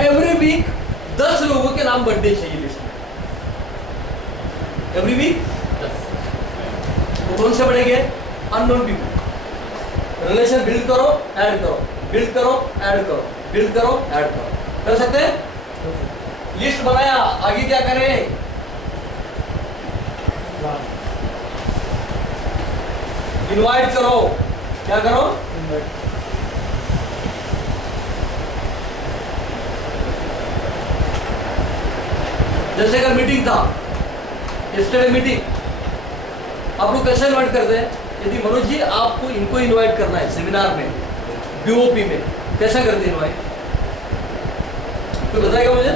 Every week 10 लोगों के नाम बर्थडे चाहिए लिस्ट में, एवरी वीक 10। वो कौन से बढ़ेंगे? Unknown people. रिलेशन बिल्ड करो, ऐड करो, बिल्ड करो, ऐड करो, बिल्ड करो, ऐड करो। कर सकते हैं? लिस्ट बनाया, आगे क्या करें? इनवाइट करो। क्या करो? जैसे कल मीटिंग था, यस्टरडे मीटिंग, आप लोग कैसे इनवाइट करते हैं? यदि मनोज जी आपको इनको इनवाइट करना है सेमिनार में, बीओपी में, कैसा करते हैं इनवाइट? तो बताएगा मुझे?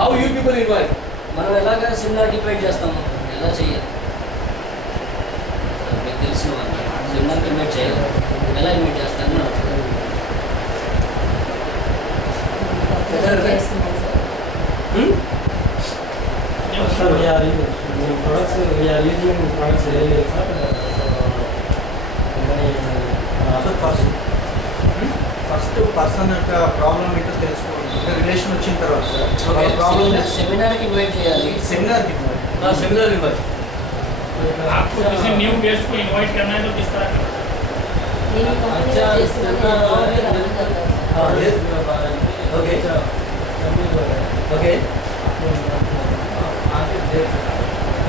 How you people invite? మనం ఎలాగ సెమినార్కి ఇన్వైట్ చేస్తాము, ఎలా చేయాలి? మీకు తెలిసిన వాళ్ళు సెమినార్కి ఇన్వైట్ చేయాలి, ఎలా ఇన్వైట్ చేస్తాను? Sir, we are using products. We are using products really, sir. First person యొక్క ప్రాబ్లం ఏంటో తెలుసుకోవాలి. రిలేషన్ వచ్చిన తర్వాత సార్ ప్రాబ్లం సెమినార్కి ఇన్వైట్ చేయాలి. Seminar seminar invite. आपको किसी न्यू गेस्ट को इनवाइट करना है तो किस तरह करें? ओके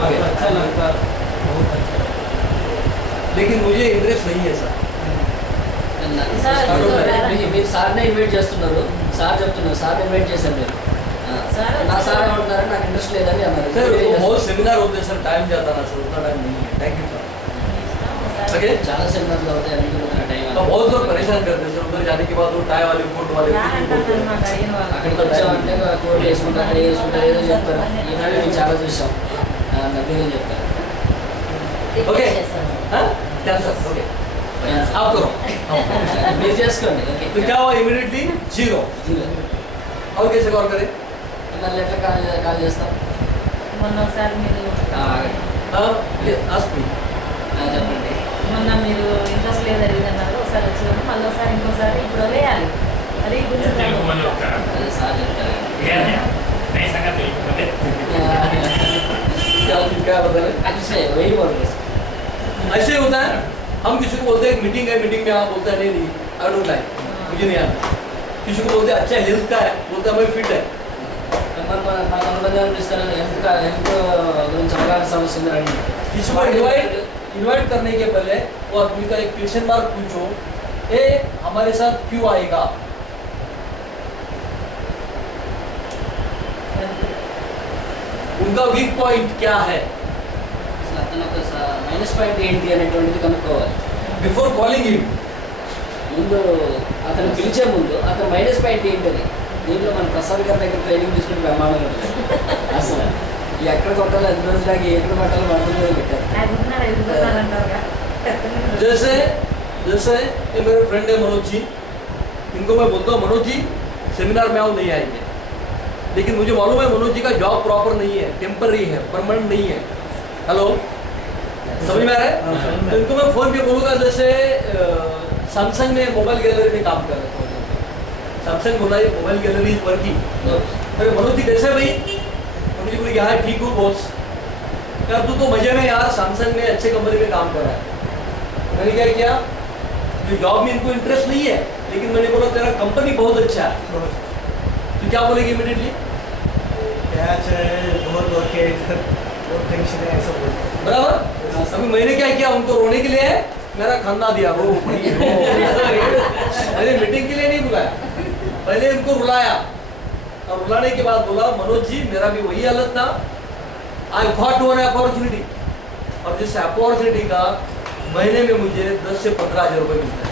ओके अच्छा लगता, बहुत अच्छा। लेकिन मुझे इंटरेस्ट नहीं है सर। మీరు సార్నే ఇన్వైట్ చేస్తున్నారు, సార్ చెప్తున్నారు, సార్ని ఇన్వైట్ చేశారు మీరు. నా సార్ ఏమంటున్నారు, నాకు ఇంట్రెస్ట్ లేదని అన్నారు. सर वो बहुत सेमिनार होते हैं सर, टाइम जाता ना सर, उतना टाइम नहीं है। Thank you sir. ओके, చాలా సెమినార్లు అవుతాయి, అన్నింటిలో ఉన్న టైం तो बहुत लोग परेशान करते हैं सर, उधर जाने के बाद वो टाई वाले कोट वाले అక్కడికి వచ్చామంటే కోట్ వేసుకుంటారు, అక్కడ వేసుకుంటారు, ఏదో చెప్తారు. ఈనాడు మేము చాలా చూసాం, నవ్వేదో చెప్తారు. ओके हाँ क्या सर? ओके आप करो। మీరు చేసుకోండి. ఓకే, तो क्या हुआ? Immediately zero. और कैसे कॉल करें? మళ్ళీ ఎట్లా కాల్ చేస్తాం? మొన్న ఒకసారి మీరు हाँ ये आस्क मी। చెప్పండి. మొన్న మీరు ఇంట్రెస్ట్ లేదు అడిగినారు, ఒకసారి వచ్చి మళ్ళీ ఒకసారి ఇంకోసారి ఇప్పుడు వదిలేయాలి. అది తెలుగు में होता है అదే సార్ చెప్తారు. ये नहीं संगा तेलुगु में क्या बता रहे? అదే वही बोल रहे हैं. ऐसे होता है, हम किसी को बोलते हैं मीटिंग है, मीटिंग में आप बोलते हैं नहीं आई डोंट लाइक, मुझे नहीं आता। किसी को बोलते हैं अच्छा हेल्थ का है, बोलता है मैं फिट है। మన కొంతమంది అనిపిస్తారు హెల్త్ గురించి అవగాహన సమస్య ఉందని. किसी को इनवाइट करने के पहले वो आदमी का एक क्वेश्चन मार्क पूछो, ए हमारे साथ क्यों आएगा? उनका वीक पॉइंट क्या है? అసలు అతను ఒక మైనస్ పాయింట్ ఏంటి అనేటువంటిది కనుక్కోవాలి. Before calling him. ముందు అతను పిలిచే ముందు అతను మైనస్ పాయింట్ ఏంటని దీంట్లో మన ప్రసాద్ గారి దగ్గర ట్రైనింగ్ తీసుకుని ప్రమాణం ఉంటుంది. అసలు ఎక్కడ కొట్టాలో ఎన్ని రోజులాగా ఎక్కడ కొట్టాలో మధ్యలో పెట్టారు. जैसे जैसे ये मेरे फ्रेंड है मनोज जी, इनको मैं बोलता हूँ मनोज जी सेमिनार में आओ, नहीं आएंगे, लेकिन मुझे मालूम है मनोज जी का जॉब प्रॉपर नहीं है, टेम्पररी है, परमानेंट नहीं है। हेलो, समझ में आ रहा है? तो इनको मैं फ़ोन पे बोलूँगा, जैसे सैमसंग में मोबाइल गैलरी में काम कर रहे हैं, Samsung mobile gallery is working. अरे मनोज जी कैसे भाई? मनोज जी बोले यहाँ ठीक हूँ बॉस। यार तू तो मजे में यार सैमसंग में अच्छे कंपनी में काम कर रहा है। मैंने क्या किया, जो जॉब में इनको इंटरेस्ट नहीं है, लेकिन मैंने बोला तेरा कंपनी बहुत अच्छा है, तो क्या बोलेगी इमीडिएटली? क्या चाहे बहुत ओके, बहुत टेंशन है, ऐसा बोलते हैं। बराबर। अभी मैंने क्या किया, उनको रोने के लिए मेरा खाना दिया, रो भाई रो। मैंने मीटिंग के लिए नहीं बुलाया, पहले इनको रुलाया, और रुलाने के बाद बोला मनोज जी मेरा भी वही हालत था, आई गॉट वन अपॉर्चुनिटी, और जिस अपॉर्चुनिटी का महीने में मुझे 10 से 15 हज़ार रुपये मिलता है।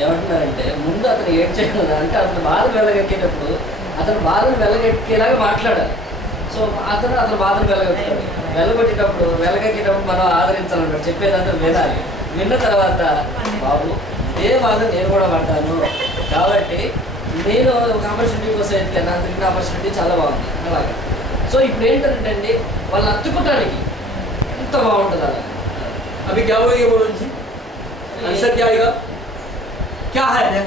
ఏమంటున్నారంటే ముందు అతను ఏం చేయకూడదు అంటే అతను బాధను వెళ్ళగక్కేటప్పుడు అతను బాధను వెళ్ళగక్కేలాగా మాట్లాడాలి. సో అతను బాధను వెళ్ళగొట్టేటప్పుడు మనం ఆదరించాలన్నమాట, చెప్పేదంతా వినాలి. విన్న తర్వాత బాబు ఇదే బాధ నేను కూడా పడ్డాను కాబట్టి నేను ఒక ఆపర్చునిటీ కోసం ఎత్తుకాను, నాకు దొరికిన ఆపర్చునిటీ చాలా బాగుంది అలాగా. సో ఇప్పుడు ఏంటంటే అండి వాళ్ళని అత్తుకోవటానికి ఎంత బాగుంటుంది అలా. अभी क्या बोलेंगे मनोज जी? आंसर क्या आएगा? क्या है?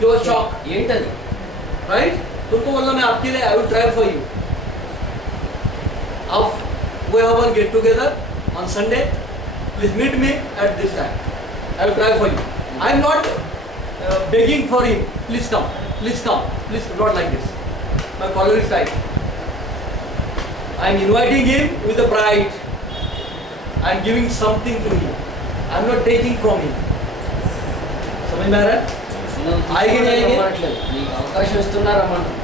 Your shock. ఏంటది? राइट? तुमको बोलना मैं आपके लिए आई विल ट्राई फॉर यू. अब we have one get together on Sunday. Please meet me at this time. I will try for you. I am not begging for him. Please come. Please come. Please come. Not like this. My collar is tight. I am inviting him with a pride. I am giving something to him. I am not taking from him. समझ में आ रहा है? आएंगे नहीं आएंगे? రమ్మనట్లేదు. నీకు అవకాశం ఇస్తున్నారు రమ్మంటారు.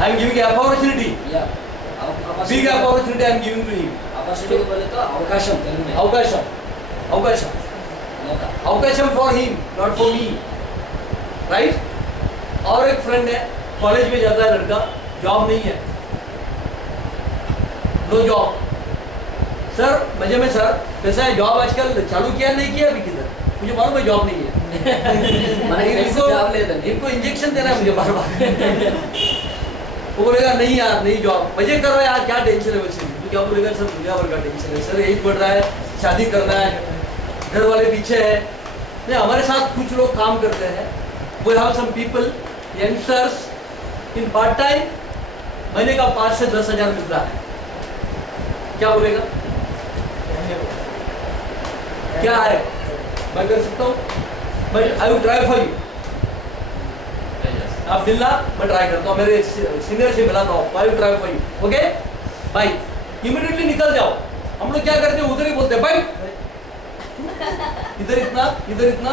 I am giving opportunity. Yeah Big opportunity I am giving to him. Opportunity బదులుతో అవకాశం తెలుగు అవకాశం. అవకాశం. అవకాశం for him, not for me. Right? और एक फ्रेंड है, कॉलेज में जाता है लड़का, जॉब नहीं है, नो जॉब. सर मजे में सर, कैसा है जॉब आजकल चालू किया नहीं किया अभी किधर? मुझे मालूम है जॉब नहीं है. మనకి తెలిసి జాబ్ లేదండి. इनको इंजेक्शन देना है मुझे बार बार. वो बोलेगा नहीं यार नहीं जॉब, मजे कर रहा है यार, क्या टेंशन है वैसे. तो क्या बोलेगा सर दुनिया भर का टेंशन है सर, एज बढ़ रहा है, शादी करना है, घर वाले पीछे है. नहीं, हमारे साथ कुछ लोग काम करते हैं. We have some people youngsters in part time, महीने का 5 से 10 हज़ार मिलता है. क्या बोलेगा? क्या है? मैं कर सकता हूँ, but I will try for you. आप मिलना, मैं ट्राई करता हूँ, मेरे सीनियर से मिलाता हूँ. I will try for you. Okay bye. Immediately निकल जाओ. हम लोग क्या करते हैं, उधर ही बोलते हैं बाय. इधर इतना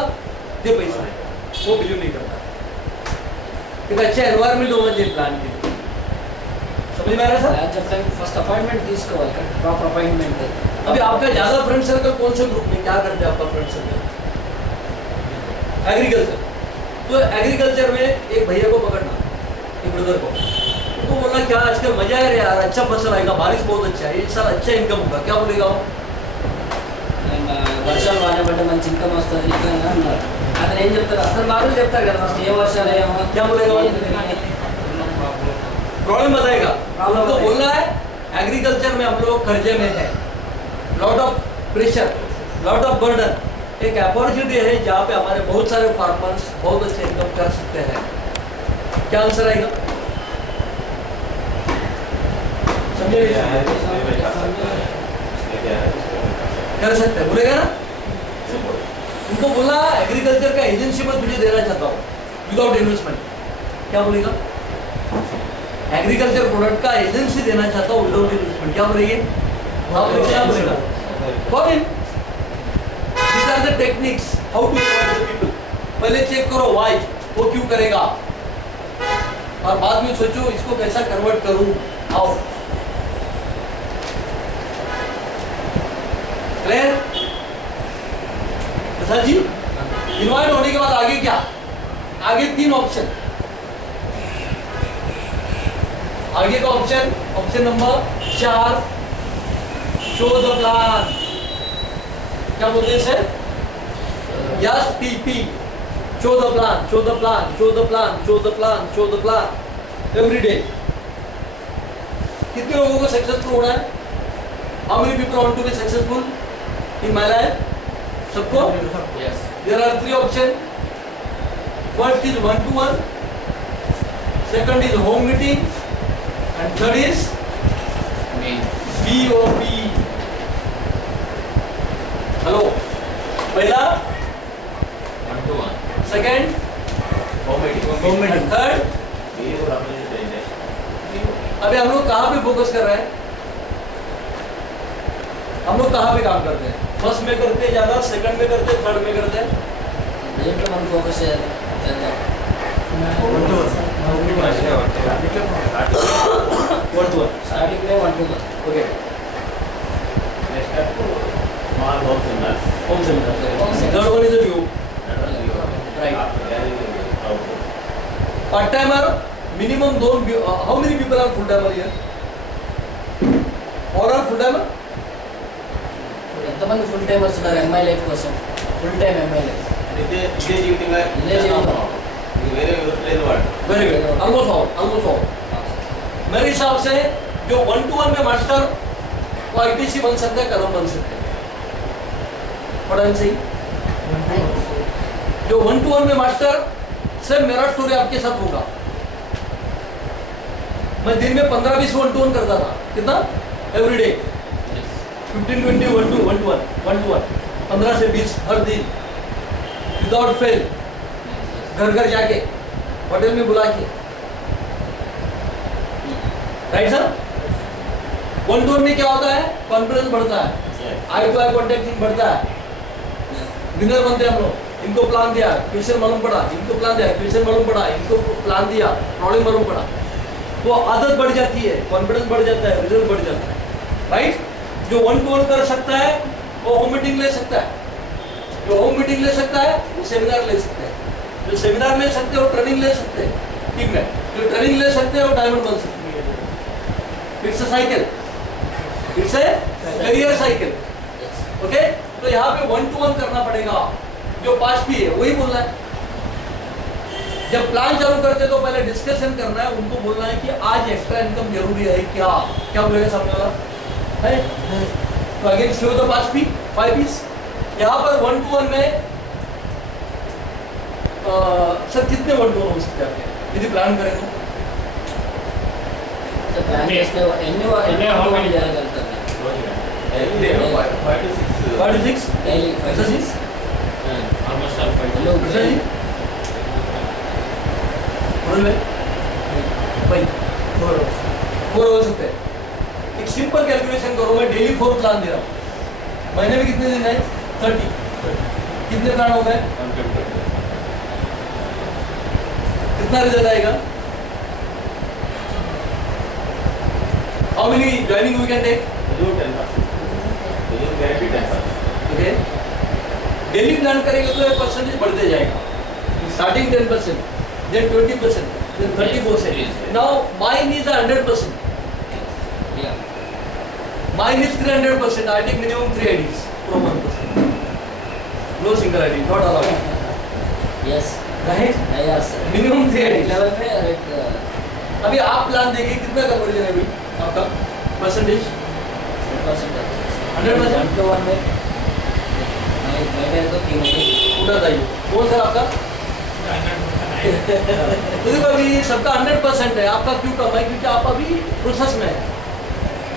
दे पैसा. वो बिलीव नहीं करता. एक अच्छा एनवायरमेंट होना चाहिए प्लान के लिए. समझ में आ रहा है सर? చెప్తాను ఫస్ట్ అపాయింట్మెంట్ తీసుకోవాలి, ప్రాపర్ అపాయింట్మెంట్. अभी आपका ज्यादा फ्रेंड सर्कल कौन से ग्रुप में, क्या करते हैं आपका फ्रेंड सर्कल? एग्रीकल्चर. तो एग्रीकल्चर में एक भैया को पकड़ना, एक ब्रदर को, उनको बोलना क्या आजकल मजा है रे यार, अच्छा फसल आएगा, बारिश बहुत अच्छा है, इस साल अच्छा इनकम होगा. क्या बोलेगा वो? వర్షాలు బాగానే పడ్డ మంచి ఇన్కమ్ వస్తుంది ఇంకా అన్నారు. అతను ఏం చెప్తారు, అతను బాగా చెప్తారు కదా ఫస్ట్ ఏ వర్షాలు ఏమో. क्या बोलेगा वो? प्रॉब्लम बताएगा. उनको बोलना है एग्रीकल्चर में हम लोग कर्जे में है, lot of pressure, lot of burden. एक अपॉर्चुनिटी है जहाँ पे हमारे बहुत सारे फार्मर्स बहुत अच्छे इनकम कर सकते हैं. क्या आंसर आएगा? समझे? कर सकते हैं, बोलेगा ना. उनको बोला एग्रीकल्चर का एजेंसी में तुझे देना चाहता हूँ विदाउट इन्वेस्टमेंट. क्या बोलेगा? एग्रीकल्चर प्रोडक्ट का एजेंसी देना चाहता हूँ विदाउट इन्वेस्टमेंट. क्या बोलेंगे? आप लोग क्या बोलेगा? कौन है? These are the techniques how to invite the people. पहले चेक करो वाई, वो क्यों करेगा, और बाद में सोचो इसको कैसा कन्वर्ट करूं. आओ क्लियर? प्रसाद जी, इन्वाइट होने के बाद आगे क्या? आगे 3 ऑप्शन. आगे का option number 4, show the plan. क्या बोलते हैं सर? Yes TP. Show the plan, show the plan, show the plan, show the plan, show the plan every day. कितने लोगों को सक्सेसफुल होना है? How many people want to be successful in my life? सबको? Yes. There are 3 option. First is 1-to-1, second is home meeting, and third is Me. BOP. Hello, पहला, 1-to-1. Second, Home meeting. And third. अभी हम लोग कहाँ पे focus कर रहे हैं? हम लोग कहाँ पे काम करते हैं? फर्स्ट में करते हैं ज्यादा, सेकंड में करते हैं, थर्ड में करते हैं. దేంట్లో మనం ఫోకస్ చేయాలి చేద్దాం. 1-to-1. Starting 1-to-1. Okay. Small home seminars. Home seminar. Home seminar. Third one is a view. Right. Part timer minimum 2. How many people are full timer here? और आर फुल टाइमर? ఎంతమంది full timers ఉన్నారు MI life కోసం? Full time MI life. ఇదే జీవితంగా ఇదే జీవితం. ఇది వేరే లేదు వాడు. Very good. Almost all. मेरे हिसाब से जो 1-to-1 में मास्टर वो आईटीसी बन सकता है, कदम बन सकते हैं. What I'm saying? जो 1-to-1 में मास्टर, सर मेरा स्टोरी आपके साथ होगा, मैं दिन में 15-20 1-to-1 करता था, कितना एवरी डे 15-20 1-to-1 15 से 20 हर दिन विदाउट फेल, घर घर जाके होटल में बुला के, राइट सर। 1-to-1 में क्या होता है, कॉन्फिडेंस बढ़ता है, आई टू आई कॉन्टेक्टिंग बढ़ता है, विनर बनते हैं हम लोग। इनको प्लान दिया, क्वेश्चन मालूम पड़ा, इनको प्लान दिया, क्वेश्चन मालूम पड़ा, इनको प्लान दिया, प्रॉब्लम मालूम पड़ा, वो आदत बढ़ जाती है, कॉन्फिडेंस बढ़ जाता है, रिजल्ट बढ़ जाता है, राइट। जो 1-to-1 कर सकता है वो होम मीटिंग ले सकता है, जो होम मीटिंग ले सकता है वो सेमिनार ले सकते हैं, जो सेमिनार ले सकते हैं वो ट्रेनिंग ले सकते हैं टीम में, जो ट्रेनिंग ले सकते हैं वो डायमंड बन सकते हैं। It's a cycle, it's a career cycle, okay. तो यहाँ पे 1-to-1 करना पड़ेगा। जो पास भी है वही बोलना है। जब प्लान चालू करते तो पहले डिस्कशन करना है, उनको बोलना है कि आज एक्स्ट्रा इनकम जरूरी है क्या, क्या बोलेगा सामने वाला है। तो अगेन शो द 5 पीस। यहाँ पर 1-to-1 में सर कितने 1-to-1 हो सकते हैं यदि प्लान करें तो? प्लान చేస్తే ఎన్ని హామీలు జరగలుగుతారు? 5 to 6 డైలీ ऐसा 6 almost all 5 लोग ऐसा जी बोल में भाई 4 हो सकते हैं। एक सिंपल कैलकुलेशन करो, मैं डेली 4 प्लान दे रहा हूँ, महीने में कितने दिन है 30, कितने प्लान हो गए, कितना रिजल्ट आएगा, how many joining we can take, okay. Daily plan करेंगे तो ये परसेंटेज बढ़ते जाएगा, starting 10%, then 20%, then 30%. Now mine is 100%. Mine is 300%. I take minimum 3 IDs from 1%. No single ID, not allowed. Yes Right? Yes Minimum 3 IDs. Level पे एक अभी आप plan देंगे कितना कन्वर्जन है अभी आपका परसेंटेज? 100%? 1-to-1 में मैं तो 3 पूरा बताइए कौन सर आपका? तो देखो अभी सबका 100% है, आपका क्यों कम है? क्योंकि आप अभी प्रोसेस में है।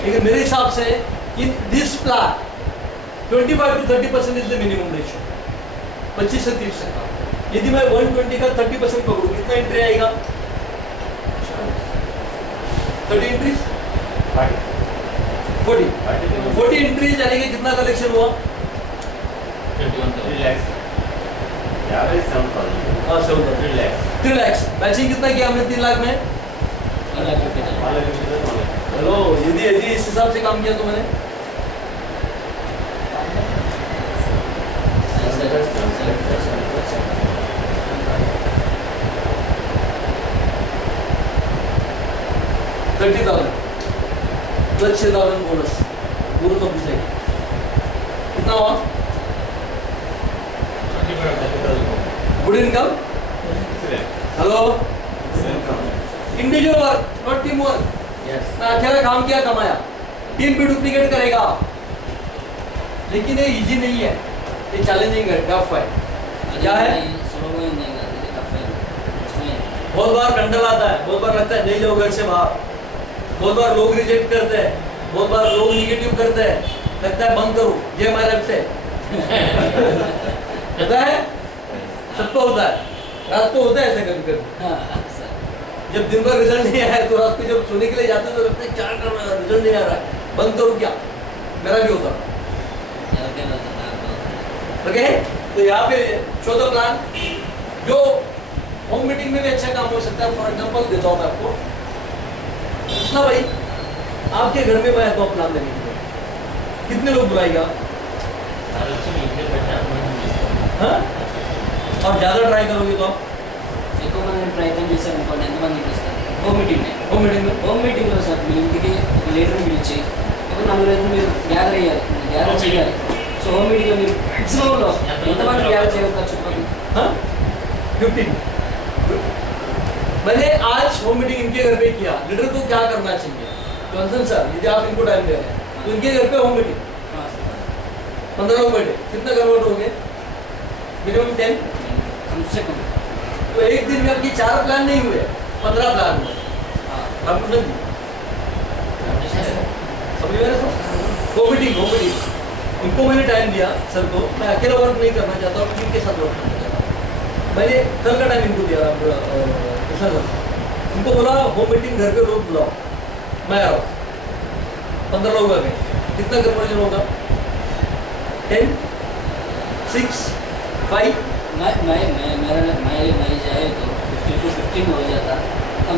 लेकिन मेरे हिसाब से in this plan 25 to 30% is the minimum ratio, 25 से 30%। यदि मैं 120 का 30% पकड़ूं कितना एंट्री आएगा? 30 एंट्रीज 40 एंट्रीज यानी कि कितना कलेक्शन हुआ? 3 लाख। मैचिंग कितना किया हमने 3 लाख में? हेलो, यदि इस हिसाब से काम किया तो मैंने $30,000 प्लस 6,000 बोनस ऑफिस है, कितना हुआ? Good income. Hello, individual work not team work. मैं अकेला काम किया कमाया, टीम भी डुप्लीकेट करेगा, लेकिन ये इजी नहीं है, ये चैलेंजिंग है, टफ है। क्या है? बहुत बार कंडल आता है, बहुत बार लगता है नहीं जाओ घर से बाहर, बहुत बार लोग रिजेक्ट करते हैं, बहुत बार लोग निगेटिव करते हैं, लगता है बंद करो, ये हमारे लगते पता है सबको होता है, रात को होता है ऐसा कभी कभी। जब दिन भर रिजल्ट नहीं आया तो रात को जब सोने के लिए जाते तो लगता है क्या कर रहा है, रिजल्ट नहीं आ रहा है, बंद करो क्या। मेरा भी होता ओके। तो यहाँ पे शो द प्लान, जो होम मीटिंग में भी अच्छा काम हो सकता है। फॉर एग्जाम्पल देता हूँ मैं आपको, कृष्णा भाई आपके घर में मैं आता हूँ प्लान देने के लिए, कितने लोग बुलाएगा? हाँ? और ज़्यादा ट्राई करोगे तो आप ఎక్కువ మంది ప్రయత్నం చేశారు అనుకోండి, ఎంతమందికి ఇస్తారు? హోమ్ మీటింగ్ होम मीटिंग में సార్ మీ ఇంటికి ఒక లీడర్ని పిలిచి ఒక 4 మీరు గ్యాదర్ అయ్యారు, గ్యాదర్ చేయాలి. సో హోమ్ మీటింగ్లో మీరు మ్యాక్సిమంలో ఎంతమంది గ్యాదర్ చేయగలుగుతారు చెప్పండి? हाँ 15। मैंने आज होम मीटिंग इनके घर पे किया, लीडर को क्या करना चाहिए? जॉनसन सर यदि आप इनको टाइम दे रहे हैं तो इनके घर पे होम मीटिंग 15 लोग बैठे, कितना कन्वर्ट हो गए? मिनिमम 10। कम से कम तो एक दिन में आपकी 4 प्लान नहीं हुए, 15 प्लान हुए। रामकृष्ण जी समझ में सर? हो मीटिंग इनको मैंने टाइम दिया सर को, मैं अकेला वर्क नहीं करना चाहता और टीम के साथ वर्क करना चाहता हूँ। मैंने कल का टाइम इनको दिया कृष्णा सर, उनको बोला होम मीटिंग घर पे रोज बुलाओ, मैं आ रहा हूँ। 15 लोग आ गए, कितना कन्वर्जन होगा? 10, 6, 5? मैं जाए तो 50 to 15 हो जाता, कम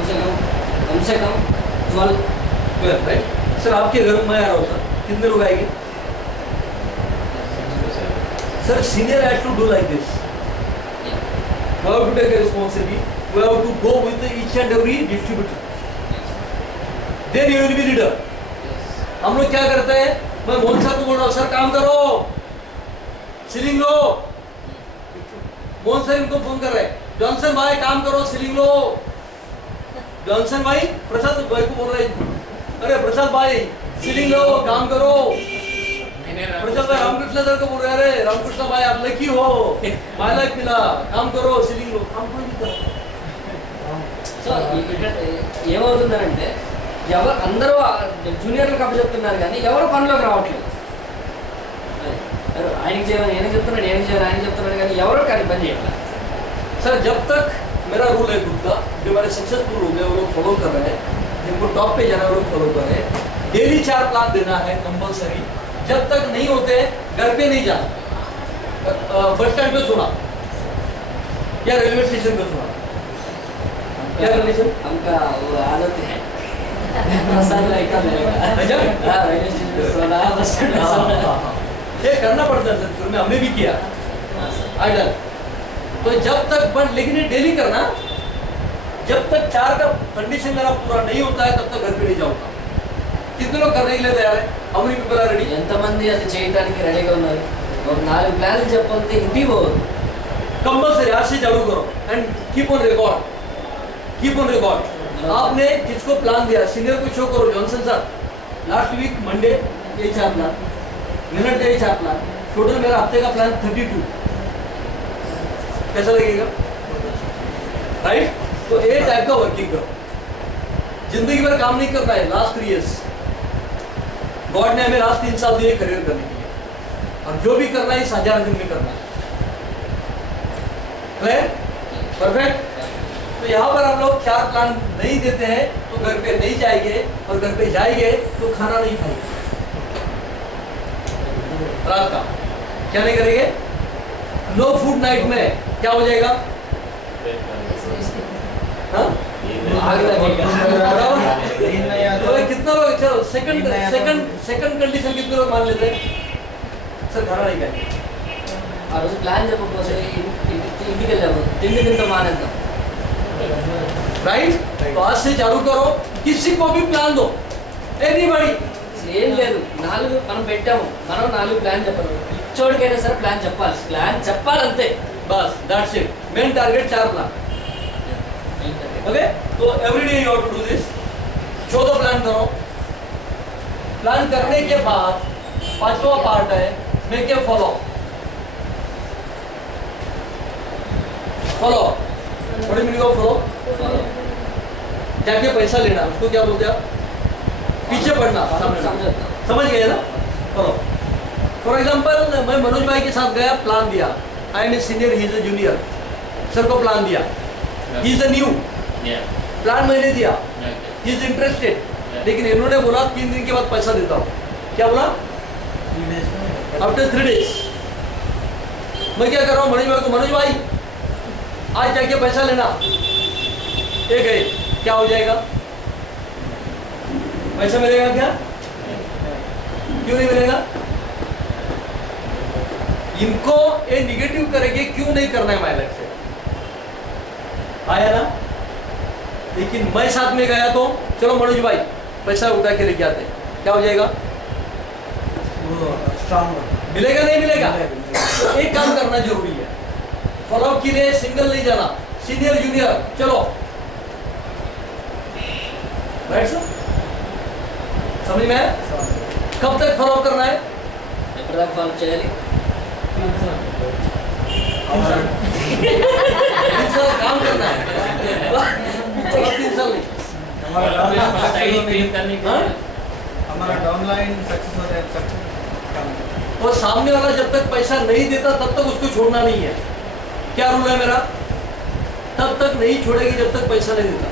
से कम 12 राइट सर। आपके घर में मैं आ रहा हूँ सर, कितने लोग आएंगे? Sir, senior has to do like this. We have to take a responsibility. We have to go with each and every distributor. Then you will be leader. हम लोग क्या करते हैं? मैं मोहन सर को बोल रहा हूँ, सर काम करो, सीलिंग लो। मोहन सर इनको फोन कर रहे हैं, जॉनसन भाई काम करो, सीलिंग लो। जॉनसन भाई प्रसाद भाई को बोल रहे हैं, अरे प्रसाद भाई सीलिंग लो, काम करो। प्रसाद भाई रामकृष्ण सर को बोल रहे, अरे रामकृष्ण भाई आप लकी हो, मालक मिला, काम करो, सीलिंग लो। काम कोई नहीं कर। సో ఇక్కడ ఏమవుతుందంటే ఎవరు అందరూ జూనియర్లకు అప్పచెప్తున్నారు కానీ ఎవరు పనిలోకి రావట్లేదు. ఆయనకి చేయాలని నేను చెప్తున్నాను, నేను చేయాలి ఆయన చెప్తున్నాను కానీ ఎవరు కానీ పని చేయట్లేదు. सर जब तक मेरा रूल है खुद का, जो मेरे सक्सेसफुल रूल है वो लोग फॉलो कर रहे हैं, जिनको टॉप पे जाना है वो लोग फॉलो कर रहे हैं। डेली 4 प्लान देना है कंपलसरी। जब तक नहीं होते घर पे नहीं जाना, बस स्टैंड पे सोना या रेलवे स्टेशन पे सोना। क्या कंडीशन? हमका वो आदत है प्रसाद लाइका अच्छा? रेलवे स्टेशन पे सोना, बस स्टैंड पे सोना. ये करना पड़ता है सर, शुरू में हमने भी किया आइडल। तो जब तक बंद, लेकिन ये डेली करना। जब तक 4 का कंडीशन मेरा पूरा नहीं होता है तब तक घर पे नहीं जाऊंगा। कितने लोग करने के लिए तैयार है? How many people are ready? ఎంతమంది అది చేయడానికి రెడీగా ఉన్నారు? ఒక 4 ప్లాన్లు చెప్పండి ఇంటికి పోదు. कंपलसरी आज से चालू करो and keep on record, keep on record. आपने किसको प्लान दिया, सीनियर को शो करो, Johnson sir last week Monday ये 4 प्लान, मिनट ये 4 प्लान, टोटल मेरा हफ्ते का प्लान 32। कैसा लगेगा? राइट? तो ये टाइप का वर्किंग करो। जिंदगी भर काम नहीं करना है। लास्ट 3 years गॉड ने हमें लास्ट 3 साल दिए करियर करने के लिए, और जो भी करना है इस 1000 दिन में करना है। क्लियर? परफेक्ट। तो यहाँ पर हम लोग 4 प्लान नहीं देते हैं तो घर पे नहीं जाएंगे, और घर पे जाएंगे तो खाना नहीं खाएंगे रात का। क्या नहीं करेंगे? नो फूड नाइट में क्या हो जाएगा? हाँ? आग लगेगा. तो कितना लोग, चलो सेकंड कंडीशन कितने लोग मान लेते हैं? सर खाना नहीं खाएंगे। ఆ రోజు ప్లాన్ చెప్పకపోతే ఇంటికి వెళ్ళాము, తిండి తింటాం మానేద్దాం. राइट? तो आज से चालू करो, किसी को भी प्लान दो, एनीबॉडी। అసలు ఏం లేదు, 4 మనం పెట్టాము, మనం 4 ప్లాన్ చెప్పాలి. ఇచ్చోడికైనా సరే ప్లాన్ చెప్పాలంతే. बस that's it. Main target 4 plan. Okay? तो every day you have to do this. 14 plan करो। प्लान करने के बाद 5वां पार्ट है मेक ए फॉलो। फॉलो बड़ी मीनिंग ऑफ फॉलो। जाके पैसा लेना, उसको क्या बोलते हैं? पीछे पड़ना। समझ गए ना? फॉलो। फॉर एग्जाम्पल मैं मनोज भाई के साथ गया, प्लान दिया। I am a senior, he is a junior. Sir को प्लान दिया, he is a new. Plan मैंने दिया, ही इज इंटरेस्टेड, लेकिन इन्होंने बोला 3 दिन के बाद पैसा देता हूँ। क्या बोला? 3 days में आफ्टर 3 days। मैं क्या कर रहा हूँ मनोज भाई को, मनोज भाई आज जाके पैसा लेना। ये गए, क्या हो जाएगा? पैसा मिलेगा क्या? क्यों नहीं मिलेगा? इनको ये निगेटिव करेंगे, क्यों नहीं करना है माइलक से? आया ना? लेकिन मैं साथ में गया तो चलो मनोज भाई पैसा उठा के लेके आते, क्या हो जाएगा? वो स्ट्रांग मिलेगा नहीं मिलेगा? तो एक काम करना जरूरी है। फॉलो के लिए सिंगल नहीं जाना, सीनियर जूनियर चलो। Right sir? समझ में आया? कब तक फॉलो करना है? ఎప్పటిదాకా ఫాలో చేయాలి? 3 साल काम करना है। 3 साल नहीं, स्टाइल क्रिएट करने के लिए हमारा डाउनलाइन सक्सेस होता है सक्सेस और सामने वाला जब तक पैसा नहीं देता तब तक उसको छोड़ना नहीं है। क्या रूल है मेरा? तब तक नहीं छोड़ेगी जब तक पैसा नहीं देता।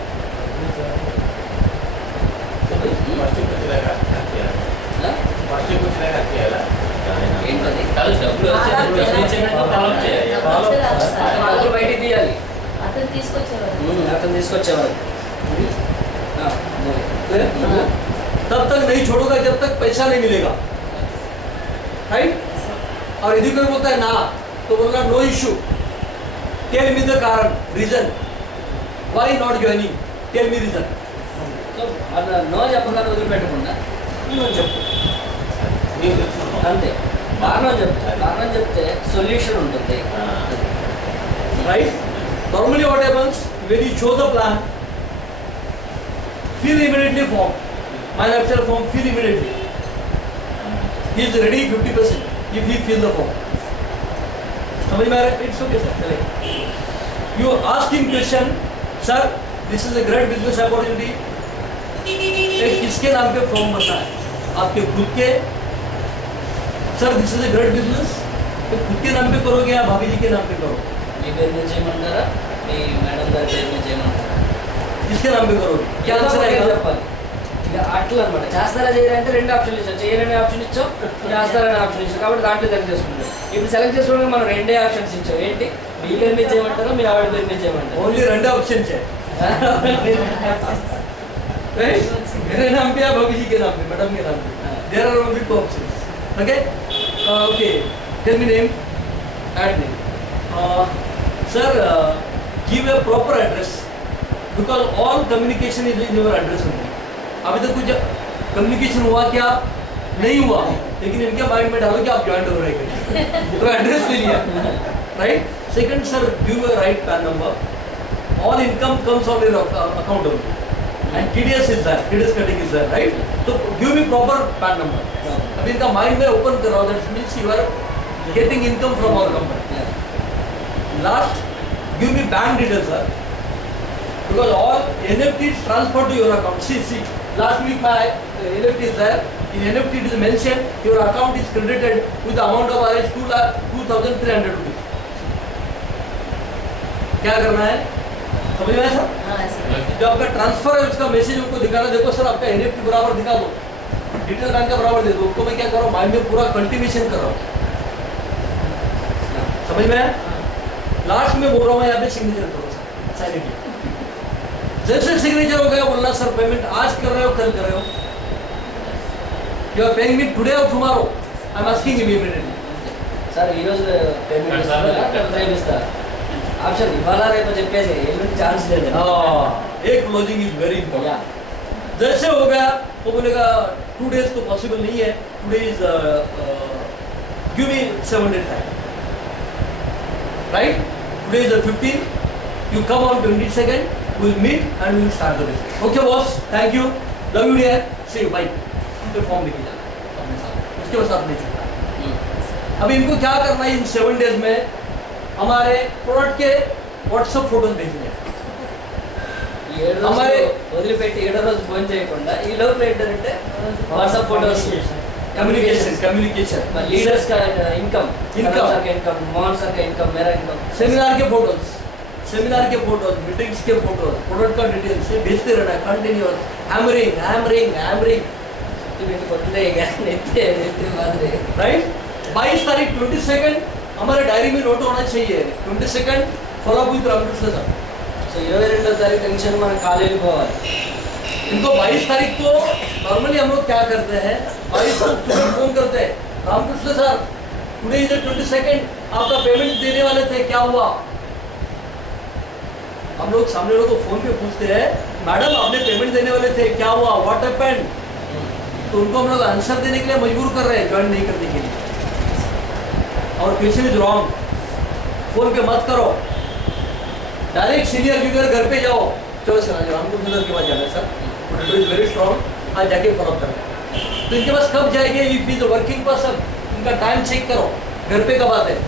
ఏంటది కాదు డబ్బులు వచ్చేటప్పుడు ఫాలో చేయాలి. డబ్బులు బయటికి తీయాలి. అతను తీసుకొచ్చేవారు. అతను తీసుకొచ్చేవారు. तब तक नहीं छोड़ोगा जब तक पैसा नहीं मिलेगा, राइट? और यदि कोई बोलता है ना तो बोलना no issue, tell me the कारण, reason why not joining, tell me reason. So అలా నో చెప్పగానే వదిలిపెట్టకుండా చెప్పు అంతే. కారణం చెప్తే సొల్యూషన్ ఉంటుంది. Right? Normally what happens when you show the plan, fill immediately form, manufacturer form, fill immediately. He is ready 50% if he fill the form. समझ में आ रहा है? It's okay sir, चलेगा. You ask him question, sir, this is a great business opportunity. एक किसके नाम पे form भरना है? आपके खुद के? Sir this is a great business, तो खुद के नाम पे करोगे या भाभी जी के नाम पे करोगे? మీ పేరు మీద చేయమంటారా, మీ మేడం గారి పేరు మీద చేయమంటారా? किसके नाम पे करोगे? क्या आंसर आएगा? చెప్పాలి. ఇక అట్లా అనమాట. చేస్తారా చేయాలంటే రెండు ఆప్షన్లు ఇచ్చాం. చేయరనే ఆప్షన్ ఇచ్చాం, చేస్తారనే ఆప్షన్ ఇచ్చాం. కాబట్టి దాంట్లో సెలెక్ట్ చేసుకుంటాం. ఇప్పుడు సెలెక్ట్ చేసుకోవడానికి మనం రెండే ఆప్షన్స్ ఇచ్చాం. ఏంటి? మీ పేరు మీద చేయమంటారా, మీ ఆవిడ పేరు మీద చేయమంటారా? ओनली रेंडा ऑप्शन है। राइट? मेरे नाम पे या भाभी जी के नाम पे, मैडम के नाम पे। There are only two options. Okay? Okay, tell me name, add name. Sir give a proper address because all communication is in your address only. अभी तक कुछ कम्युनिकेशन हुआ क्या? नहीं हुआ, लेकिन इनके माइंड में डालो कि आप ज्वाइंट हो रहे हैं तो एड्रेस ले लिया, right? Second sir give A right pan number, all income comes on your account only and TDS is there, TDS cutting is there, right? So give me proper PAN number. अभी इनका mind में open कर रहा हूँ, that means you are getting income from our company. Last, give me bank details, sir, because all NFT is transferred to your account. See, last week my NFT is there. In NFT it is mentioned your account is credited with the amount of Rs 2,300 rupees. क्या करना है? समझ में आया sir? हाँ, ऐसे। जो आपका ट्रांसफर है उसका मैसेज उनको दिखाना, देखो सर आपका एनएफटी बराबर दिखा दो, डिटेल बैंक का बराबर दे दो। उनको मैं क्या कर रहा हूँ, माइंड में पूरा कंटिन्यूशन कर रहा हूँ। समझ में आया? लास्ट में बोल रहा हूँ यहाँ पे सिग्नेचर करो सर, साइलेंटली। जैसे सिग्नेचर हो गया बोलना सर पेमेंट आज कर रहे हो कल कर रहे हो, you are paying me today और tomorrow, I am asking immediately. Sir ఈరోజు పేమెంట్ ఇస్తారా, రేపు ఇస్తారా? ఆప్షన్ ఇవాళ రేపు చెప్పేసి ఎల్లుండి ఛాన్స్ లేదు. एक क्लोजिंग इज वेरी इंपॉर्टेंट। जैसे हो गया वो बोलेगा 2 days तो पॉसिबल नहीं है, today is give me 7 days time, right? Today is 15, you come on 22nd, will meet and will start the business. Okay boss, thank you, love you dear, see you, bye. उनके form लेके जाना अपने साथ, उसके बाद साथ नहीं छूटना। अभी इनको क्या करना है, इन 7 days में हमारे प्रोडक्ट के व्हाट्सएप फोटोज भेजने हैं। ఈ 7 రోజులు हमारे- వదిలిపెట్టి 7వ రోజు ఫోన్ చేయకుండా ఈ లోపల ఏంటంటే వాట్సాప్ ఫోటోస్, कम्युनिकेशन लीडर्स का इनकम, Income. सर का इनकम, मोहन सर का इनकम, मेरा इनकम, सेमिनार के फोटोज, मीटिंग्स के फोटोज, प्रोडक्ट का डिटेल्स ये भेजते रहना है कंटिन्यूअस, हैमरिंग, పెట్టి కొట్టుదే ఇక నెత్తే మాదిరి. राइट? 22 तारीख 22 हमारे डायरी में नोट होना चाहिए। 22 follow with Ramakrishna sir. So 22వ తారీఖు టెన్షన్ మనం కాలు వెళ్ళిపోవాలి. इनको 22 तारीख को नॉर्मली हम लोग क्या करते हैं, 22 को सुबह फोन करते हैं, रामकृष्ण सर टुडे इज 22, आपका पेमेंट देने वाले थे, क्या हुआ? हम लोग सामने वालों को फोन पे पूछते हैं, मैडम आपने पेमेंट देने वाले थे, क्या हुआ, व्हाट हैपेंड? तो उनको हम लोग आंसर देने के लिए मजबूर कर रहे हैं, ज्वाइन नहीं करने के लिए। और क्वेश्चन इज रॉन्ग, फोन पे मत करो, डायरेक्ट सीनियर जूनियर घर पे जाओ, चलो सर आज रामकृष्ण सर के पास जाना है sir, it is very strong, आज जाके फॉलो करना है। तो इनके पास कब जाएंगे, इफ इज वर्किंग पर्सन, इनका टाइम चेक करो, घर पे कब आते हैं?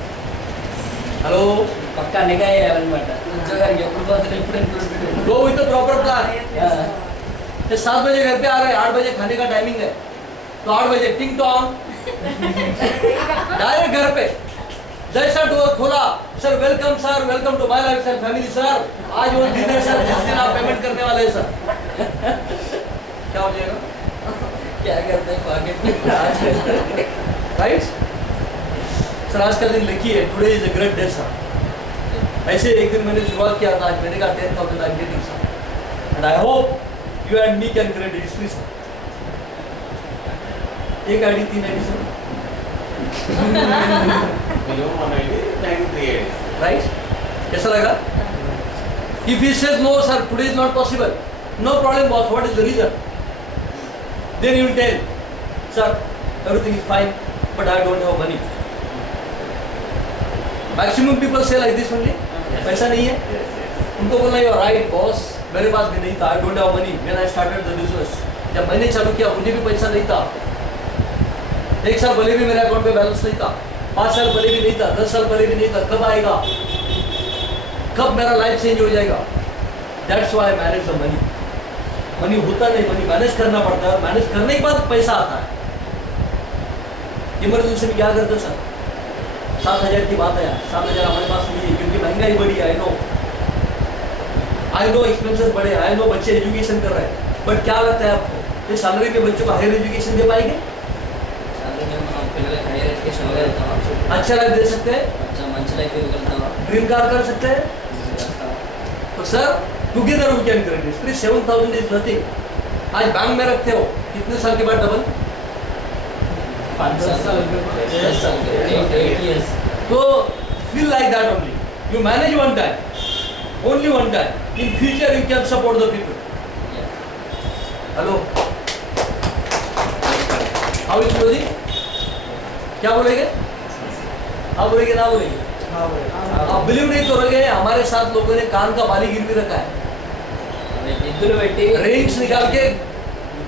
हेलो, పక్కా నిఘా వేయాలన్నమాట. ఉద్యోగానికి ఎప్పుడు పోతే ఎప్పుడు improvement. Go with the proper plan. ये 7 बजे घर पे आ रहे हैं, 8 बजे खाने का टाइमिंग है, तो 8 बजे टिंग टोंग डायरेक्ट घर पे। जैसा डोर खोला, sir welcome to my lifestyle family sir, आज वो दिन है सर जिस दिन आप पेमेंट करने वाले हैं सर। क्या हो जाएगा? क्या करते हैं पॉकेट में राइट सर, आज का दिन लकी है, today is a great day sir. ऐसे एक दिन मैंने शुरुआत किया था, आज मैंने कहा 10,000 I am getting sir, and I hope you and me can create history sir. एक ID 3 ID sir, minimum 190, 93 ADs. Right? कैसा लगा? If he says no sir, today is not possible, no problem boss, what is the reason? Then you will tell, sir, everything is fine, but I don't have money. Maximum people say like this only. पैसा नहीं है, उनको बोलना you are right boss, मेरे पास भी नहीं था, I don't have money when I started the business. जब मैंने चालू किया मुझे भी पैसा नहीं था, 1 साल पहले भी मेरे अकाउंट में बैलेंस नहीं था, 5 साल पहले भी नहीं था, 10 साल पहले भी नहीं था, कब आएगा? कब मेरा लाइफ चेंज हो जाएगा? That's why I manage the money. Money होता नहीं, मनी मैनेज करना पड़ता है, मैनेज करने के बाद पैसा आता है। इमरजेंसी में क्या करते सर? 7,000 की बात है यार, 7,000 हमारे पास नहीं है क्योंकि महंगाई बढ़ी है। आई नो एक्सपेंसेस बढ़े, आई नो बच्चे एजुकेशन कर रहे हैं, बट क्या लगता है आपको ये सैलरी में बच्चों को हायर एजुकेशन दे पाएंगे? अच्छा लाइफ दे सकते हैं, మంచి లైఫ్ ఇవ్వగలుగుతావా? ड्रीम कार कर सकते हैं? तो sir together we can create history. 7,000 is nothing. आज बैंक में रखते हो, कितने साल के बाद डबल? 5 साल 10 साल 8 years तो feel like that only. You manage one time, only one time. In future you can support the people. Hello. How is Modi? क्या बोलेंगे? हाँ बोलेंगे ना बोलेंगे? हाँ भाई। आप बिलीव नहीं करोगे, हमारे साथ लोगों ने कान का बाली गिरवी रखा है, అదే నిధులు పెట్టి रिंग्स निकाल के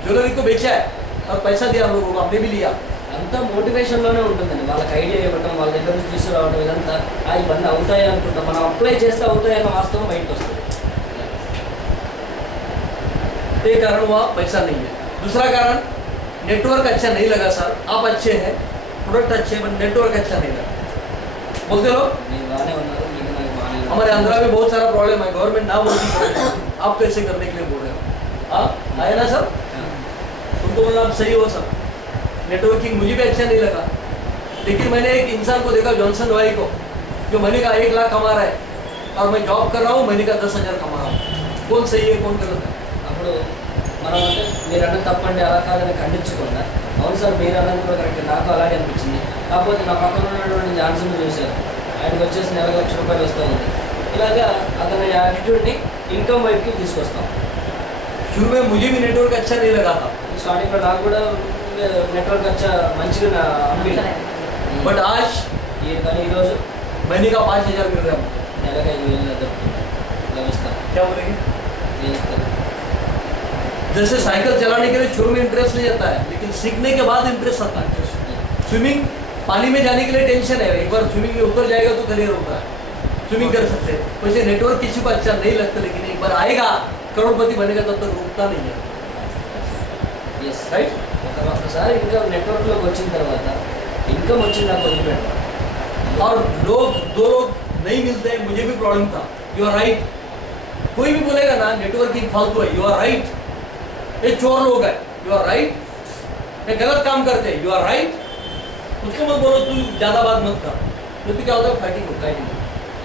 ज्वेलरी को बेचा है और पैसा दिया हम लोगों को, हमने भी लिया। అంతా మోటివేషన్లోనే ఉంటుందండి. వాళ్ళకి ఐడియా ఇవ్వటం, వాళ్ళ దగ్గర నుంచి తీసుకురావడం, ఇదంతా ఇవన్నీ అవుతాయి అనుకుంటాం. మనం అప్లై చేస్తే అవుతాయన్న వాస్తవం బయటకు వస్తుంది. एक कारण हुआ पैसा नहीं है, दूसरा कारण नेटवर्क अच्छा नहीं लगा सर। आप अच्छे हैं, प्रोडक्ट अच्छे, बट नेटवर्क अच्छा नहीं लगा। बोलते लोग మీరు బాగానే ఉన్నారు, మీకు నాకు బాగానే ఉంది. हमारे आंध्रा में बहुत सारा प्रॉब्लम है, गवर्नमेंट ना वर्किंग कर रही है, आप कैसे करने के लिए बोल रहे हो? हाँ आया ना सर, तुमको बोलना आप सही हो सर। नेटवर्किंग मुझे भी अच्छा नहीं लगा, लेकिन मैंने एक इंसान को देखा, जॉनसन भाई को, जो महीने का 1 लाख कमा रहा है और मैं जॉब कर रहा हूँ, महीने का 10,000 कमा रहा हूँ। कौन सही है कौन गलत है? అప్పుడు మనం అంటే మీరు అన్నది తప్పండి అలా కాదని ఖండించకుండా, అవును సార్ మీరు అన్నది కూడా కరెక్ట్, నాకు అలాగే అనిపించింది. కాకపోతే నా పక్కన ఉన్నటువంటి జాన్సన్ చూశారు, ఆయనకు వచ్చేసి నెలకు ₹1,00,000 వస్తూ ఉంది. ఇలాగా అతని యాటిట్యూడ్ని ఇన్కమ్ వైపుకి తీసుకొస్తాం. शुरू में मुझे भी नेटवर्क अच्छा नहीं लगा था, స్టార్టింగ్లో నాకు కూడా నెట్వర్క్ వచ్చా మంచిగా అమ్మింది. बट आज కానీ ఈరోజు महीने का 5,000 मिल रहा है मुझे। నెలకు 5,000 దొరుకుతుంది, లభిస్తాం. क्या बोलेंगे? చేస్తారు. जैसे साइकिल चलाने के लिए शुरू में इंटरेस्ट नहीं आता है, लेकिन सीखने के बाद इंटरेस्ट आता है। स्विमिंग, पानी में जाने के लिए टेंशन है, एक बार स्विमिंग में उतर जाएगा तो करियर होता है, स्विमिंग कर सकते हैं। वैसे नेटवर्क किसी को अच्छा नहीं लगता, लेकिन एक बार आएगा, करोड़पति बनेगा, तब तक रुकता नहीं है। Yes right? ఒకసారి ఇంకా నెట్వర్క్లోకి వచ్చిన తర్వాత ఇన్కమ్ వచ్చింది నాకు వదిలిపెట్టాలి. और लोग 2 लोग नहीं मिलते हैं, मुझे भी प्रॉब्लम था। यू आर राइट, कोई भी बोलेगा ना नेटवर्किंग फालतू है, यू आर राइट। ये चोर लोग है, यू आर राइट। ये गलत काम करते हैं, यू आर राइट। उसको मत बोलो तू ज़्यादा बात मत कर, तो क्या होता है फाइटिंग होता है।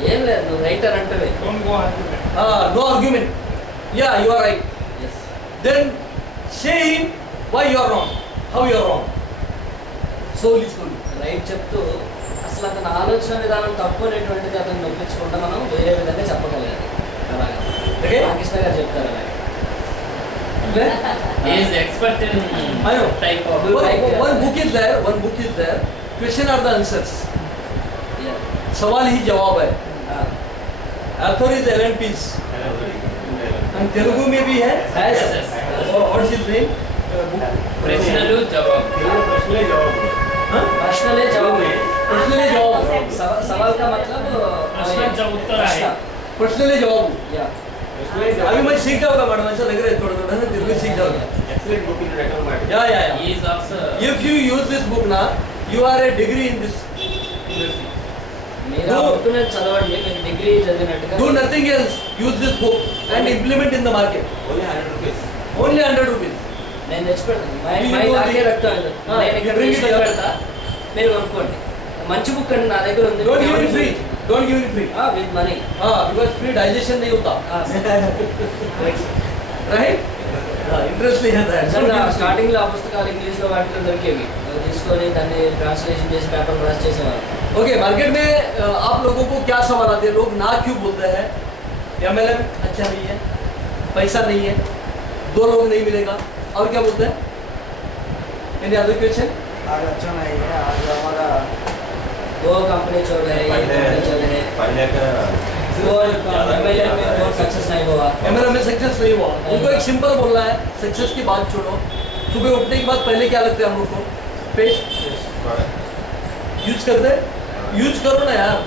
ఏం లేదు, నువ్వు రైటర్ అంటే Don't go argument. No argument. Yeah, you are right. Yes Then say him why you are wrong, how you are wrong. Slowly. Right చెప్తూ అసలు అతని ఆలోచన విధానం తప్పు అనేటువంటిది అతను నొప్పించకుండా మనం వేరే విధంగా చెప్పగలగాలి. అలాగే Okay? రామకృష్ణ గారు చెప్తారు అలాగే. Okay? He is expert in I know. type of. One book is there. Question are the answers. Yeah. सवाल ही जवाब है. Ah. Author is Ellen Pease. And Telugu में भी है. Yes. What is his name? Book. ప్రశ్నలు జవాబు. प्रश्न जवाब हाँ? ప్రశ్నలే జవాబు. प्रश्न ले जवाब. सवाल का मतलब प्रश्न का उत्तर आहे. प्रश्न ले जवाब. या अभी मैं सीख जाऊंगा मैडम, ऐसा लग रहा है थोड़ा थोड़ा ना, तेलुगु सीख जाऊंगा. excellent book in economics. Yeah. He is also. If you use this book now, you are a degree in this industry. మీరు ఆ బుక్ చదవండి, మీరు degree చదివినట్టుగా. Do nothing else. Use this book and implement in the market. Only 100 rupees. Only 100 rupees. నేను తెచ్చి పెడతాను. You my know నాకే the- రక్తం ఇది. నేను ఇక్కడ bring it తీసుకొని here. పెడతా, మీరు కొనుక్కోండి. మంచి బుక్ అండి, నా దగ్గర ఉంది. Don't give it free. Don't give it free. With money. Because free digestion नहीं होता. Right? Interesting है that. స్టార్టింగ్ లో ఆ పుస్తకాలు ఇంగ్లీష్ లో వాటిలో దొరికేవి, అవి తీసుకొని దాన్ని ట్రాన్స్లేషన్ చేసి పేపర్ రాసి చేసేవారు. ओके, मार्केट में आप लोगों को क्या सवाल आते हैं? लोग ना क्यों बोलते हैं? MLM अच्छा नहीं है, पैसा नहीं है, 2 लोग नहीं मिलेगा, और क्या बोलते हैं? Any other question? आज अच्छा नहीं है, आज हमारा दो कंपनी छोड़ रहे हैं, ये कंपनी चल रहे हैं, पहले का MLM में बहुत सक्सेस नहीं हुआ. MLM में सक्सेस नहीं हुआ. उनको एक सिंपल बोलना है, सक्सेस की बात छोड़ो. सुबह उठने के बाद पहले क्या लगता है हम लोग को? पेस्ट यूज करते हैं, यूज करो ना यार,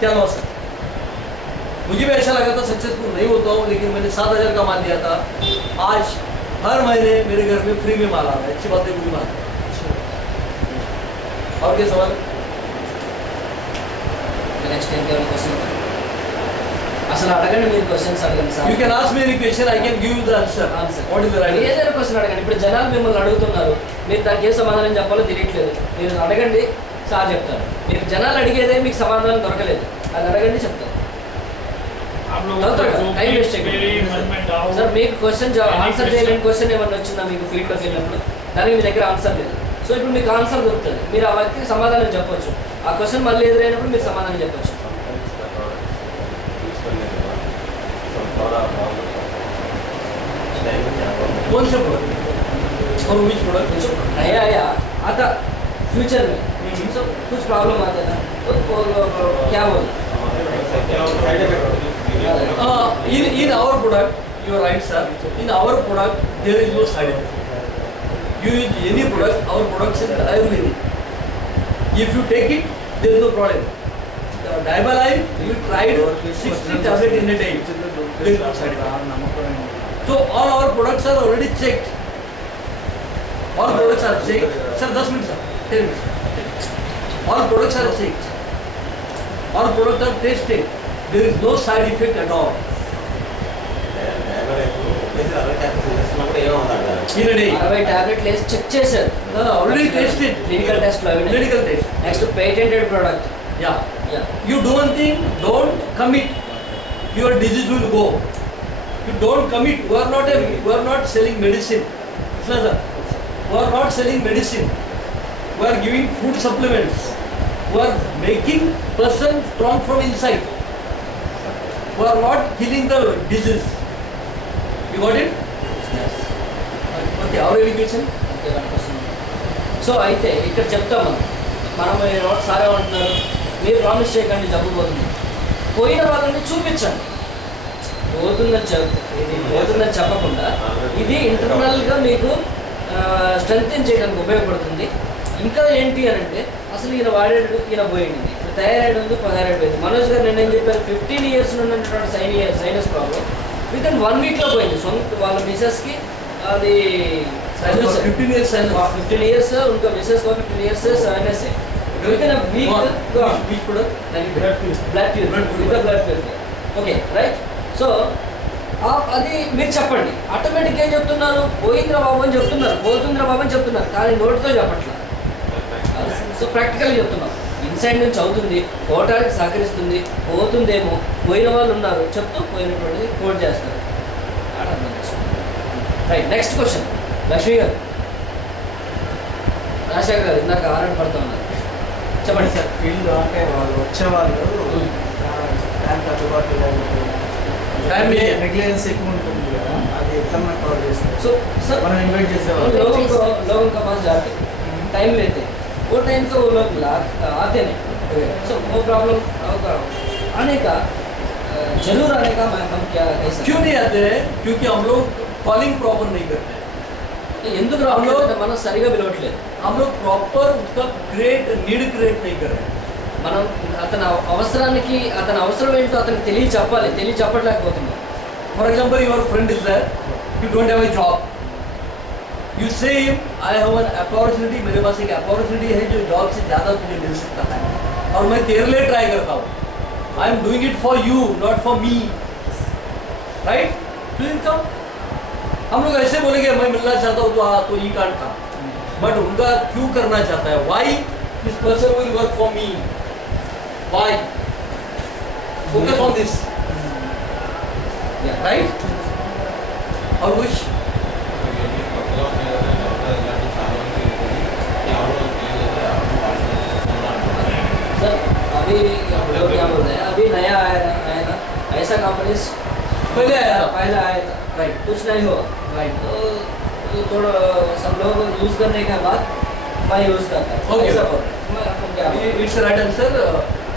क्या लॉस है? मुझे भी ऐसा लगा था सक्सेसफुल नहीं होता हूँ, लेकिन मैंने 7,000 कमा दिया था. आज हर महीने मेरे घर में फ्री में माल आ रहा है. अच्छी बात है, बुरी बात है. और क्या सवाल? నెక్స్ట్ ఇంకేమైనా క్వశ్చన్? అసలు అడగండి, మీరు క్వశ్చన్స్ అడగండి sir. You can ask me any question, I can give you the answer. What is the right answer? ఏదైనా క్వశ్చన్ అడగండి. ఇప్పుడు జనాలు మిమ్మల్ని అడుగుతున్నారు, మీరు దానికి ఏ సమాధానం చెప్పాలో తెలియట్లేదు. మీరు అడగండి, సార్ చెప్తారు. మీరు జనాలు అడిగేదే మీకు సమాధానం దొరకలేదు, అది అడగండి, చెప్తారు. आप लोगों चलता है, को time waste है। मेरे मन में डाउट సార్ మీకు క్వశ్చన్ ఆన్సర్ చేయలేని క్వశ్చన్ ఏమన్నా వచ్చిందా మీకు ఫీల్డ్లోకి వెళ్ళినప్పుడు? దానికి మీ దగ్గర ఆన్సర్ లేదు. సో ఇప్పుడు మీకు ఆన్సర్ దొరుకుతుంది, మీరు ఆ వ్యక్తికి సమాధానం చెప్పొచ్చు. ఆ క్వశ్చన్ మళ్ళీ ఎదురైనప్పుడు మీరు సమాధానం చెప్పొచ్చు. कौन से प्रोडक्ट और which product? नया आया आता फ्यूचर में, so कुछ प्रॉब्लम आता था तो क्या बोल? In our product, you are right, sir. In our product, there is no side effect. You use any product, our products is Ayurvedic. If you take it, there is no problem. The Dibalife, we tried 60 tablets in a day. There is no side effect. So all our products are already checked. All products are checked. Sir, 10 minutes, sir. 10 minutes. All products are checked. All products are tested. There is no side effect at all. In a day. 60 టాబ్లెట్లు వేసి check చేశారు, Already tested. Clinical టెస్ట్లో అవి. Clinical test. Next patented product. Yeah. You do one thing, don't commit. Your disease will go. You don't commit. We are not selling medicine. Sir, we are not selling medicine. We are giving food supplements. We are making person strong from inside. We are not killing the disease. You got it? Okay, our education. So అయితే ఇక్కడ చెప్తాం మనం sir ఏమంటున్నారు, మీరు promise చేయకండి జబ్బు పోతుంది. పోయిన వాళ్ళని చూపించండి. పోతుందని చెప్పకుండా ఇది ఇంటర్నల్గా మీకు స్ట్రెంగ్తెన్ చేయడానికి ఉపయోగపడుతుంది. ఇంకా ఏంటి అని అంటే అసలు ఈయన వాడాడు, ఈయన పోయింది. ఇప్పుడు థైరాయిడ్ ఉంది, థైరాయిడ్ పోయింది. మనోజ్ గారు నేను ఏం చెప్పారు, 15 years ఉన్నటువంటి sinus problem with in 1 week పోయింది. సొంత వాళ్ళ మిసెస్కి అది 15 years sinus. 15 years उनका मिसेस को 15 years से साइनस है. Within a week Which product? blood purifier. Okay, right? So అది మీరు చెప్పండి. ఆటోమేటిక్గా ఏం చెప్తున్నారు, పోయింద్రా బాబు అని చెప్తున్నారు, పోతుంద్రా బాబు అని చెప్తున్నారు, కానీ నోటితో చెప్పట్లా. సో ప్రాక్టికల్గా చెప్తున్నాం. ఇన్సైడ్ నుంచి అవుతుంది, పోవటానికి సహకరిస్తుంది, పోతుందేమో, పోయిన వాళ్ళు ఉన్నారు చెప్తూ పోయినటువంటిది కోట్ చేస్తారు. రైట్, నెక్స్ట్ క్వశ్చన్ లక్ష్మి గారు. రాజశేఖర్ గారు ఇందాక ఆరాటపడుతూ ఉన్నారు, చెప్పండి సార్. ఫీల్డ్ అంటే వాళ్ళు వచ్చేవాళ్ళు టైంకి అందుబాటులో లేకపోతే Time नहीं है. నెగ్లిజెన్స్ ఎక్కువ ఉంటుంది కదా, అది ఎట్లా మనం కవర్ చేస్తాం? సో సార్ మనం ఇన్వైట్ చేసేవాళ్ళు लोगों का पास जाते टाइम लेते हैं, वो टाइम तो वो लोग आते नहीं. सो वो प्रॉब्लम आने का जरूर आने का हम क्या कह सकते क्यों नहीं आते हैं? क्योंकि हम लोग कॉलिंग प्रॉपर नहीं करते हैं. हैं? ఎందుకు రావట్లేదు? మనం సరిగా పిలవట్లేదు. हम लोग प्रॉपर उसका नीड क्रिएट नहीं कर रहे हैं. మనం అతని అవసరానికి అతని అవసరం ఏంటో అతనికి తెలియచెప్పలేకపోతున్నాం. For example, your friend is there, you don't have a job, you से आई हैव एन अपॉर्चुनिटी, मेरे पास एक अपॉर्चुनिटी है जो जॉब से ज़्यादा तुझे मिल सकता है और मैं तेरे लिए ट्राई करता हूँ. I am doing it for you, not for me, right? तो इनकम हम लोग ऐसे बोलेंगे मैं मिलना चाहता हूँ तो हाँ तो ई कांट था, बट उनका क्यों करना चाहता है? Why this person will work for me, why? Focus on this, right? और कुछ सर अभी लोग क्या बोलते हैं, अभी नया आया ना, ऐसा कंपनीज पहले आया था, पहले आया था, राइट कुछ नहीं हुआ, राइट. तो थोड़ा सब लोग यूज़ करने के बाद मैं यूज़ करता हूँ. Okay. ऐसा बोल मैं अपन क्या बोलूं? It's right answer.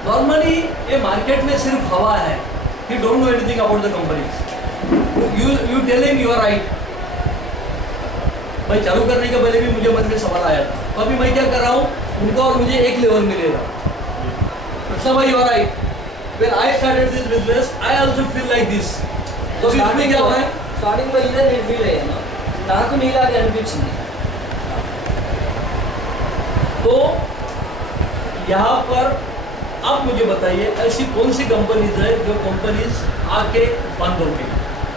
नॉर्मली ये मार्केट में सिर्फ हवा है, he don't know anything about the company. You telling you are right. मैं चालू करने के पहले भी मुझे मन में सवाल आया था, तो अभी मैं क्या कर रहा हूँ, उनका और मुझे एक लेवल मिलेगा. कृष्णा भाई, you are right. When I started this business, I also feel like this. तो इसमें क्या हुआ है? స్టార్టింగ్ లో ఇదే నేను ఫీల్ అయ్యాను, నాకు నీలాగే అనిపించింది. तो यहाँ पर आप मुझे बताइए ऐसी कौन सी कंपनीज है जो कंपनीज आके बंद हो गई?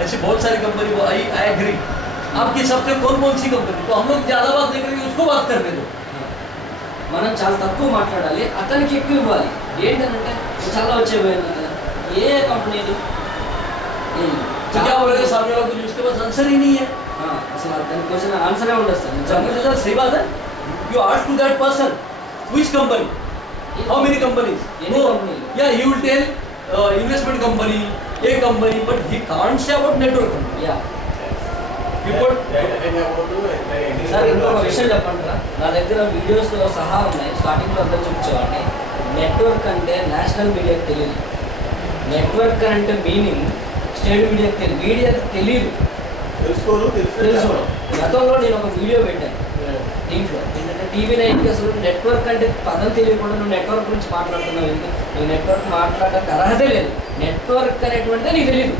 ऐसी बहुत सारी कंपनी, आई एग्री. आपके हिसाब से कौन कौन सी कंपनी? तो हम लोग ज़्यादा बात नहीं करेंगे, उसको बात करने दो. మనం చాలా తక్కువ మాట్లాడాలి, అతనికి ఎక్కువ ఇవ్వాలి. ఏంటంటే చాలా వచ్చేపోయింది కదా, ఏ కంపెనీలు तो क्या बोलेगा सामने वाला, कुछ उसके पास आंसर ही नहीं है. అసలు దాని క్వశ్చన్ ఆన్సరే ఉండదు సార్. समझ सर, सही बात है. You ask to that person, which company, how many companies? Any company. Yeah, he will tell investment company, a company, but he can't say about network company. Yeah You put sir ఇంకొక విషయం చెప్పంటారా, నా దగ్గర వీడియోస్తో సహా ఉన్నాయి. స్టార్టింగ్లో అందరూ చూపించేవాడిని. Network అంటే నేషనల్ మీడియాకి తెలియదు, నెట్వర్క్ అంటే మీనింగ్ స్టేట్ మీడియాకి తెలియదు, మీడియాకి తెలియదు, తెలుసు. గతంలో నేను ఒక వీడియో పెట్టాను దీంట్లో ఏంటంటే టీవీ నైన్కి అసలు నెట్వర్క్ అంటే పదం తెలియకుండా నువ్వు నెట్వర్క్ గురించి మాట్లాడుతున్నావు, ఎందుకు నువ్వు నెట్వర్క్ మాట్లాడడానికి అర్హతే లేదు, నెట్వర్క్ అనేటువంటిదే నీకు తెలియదు.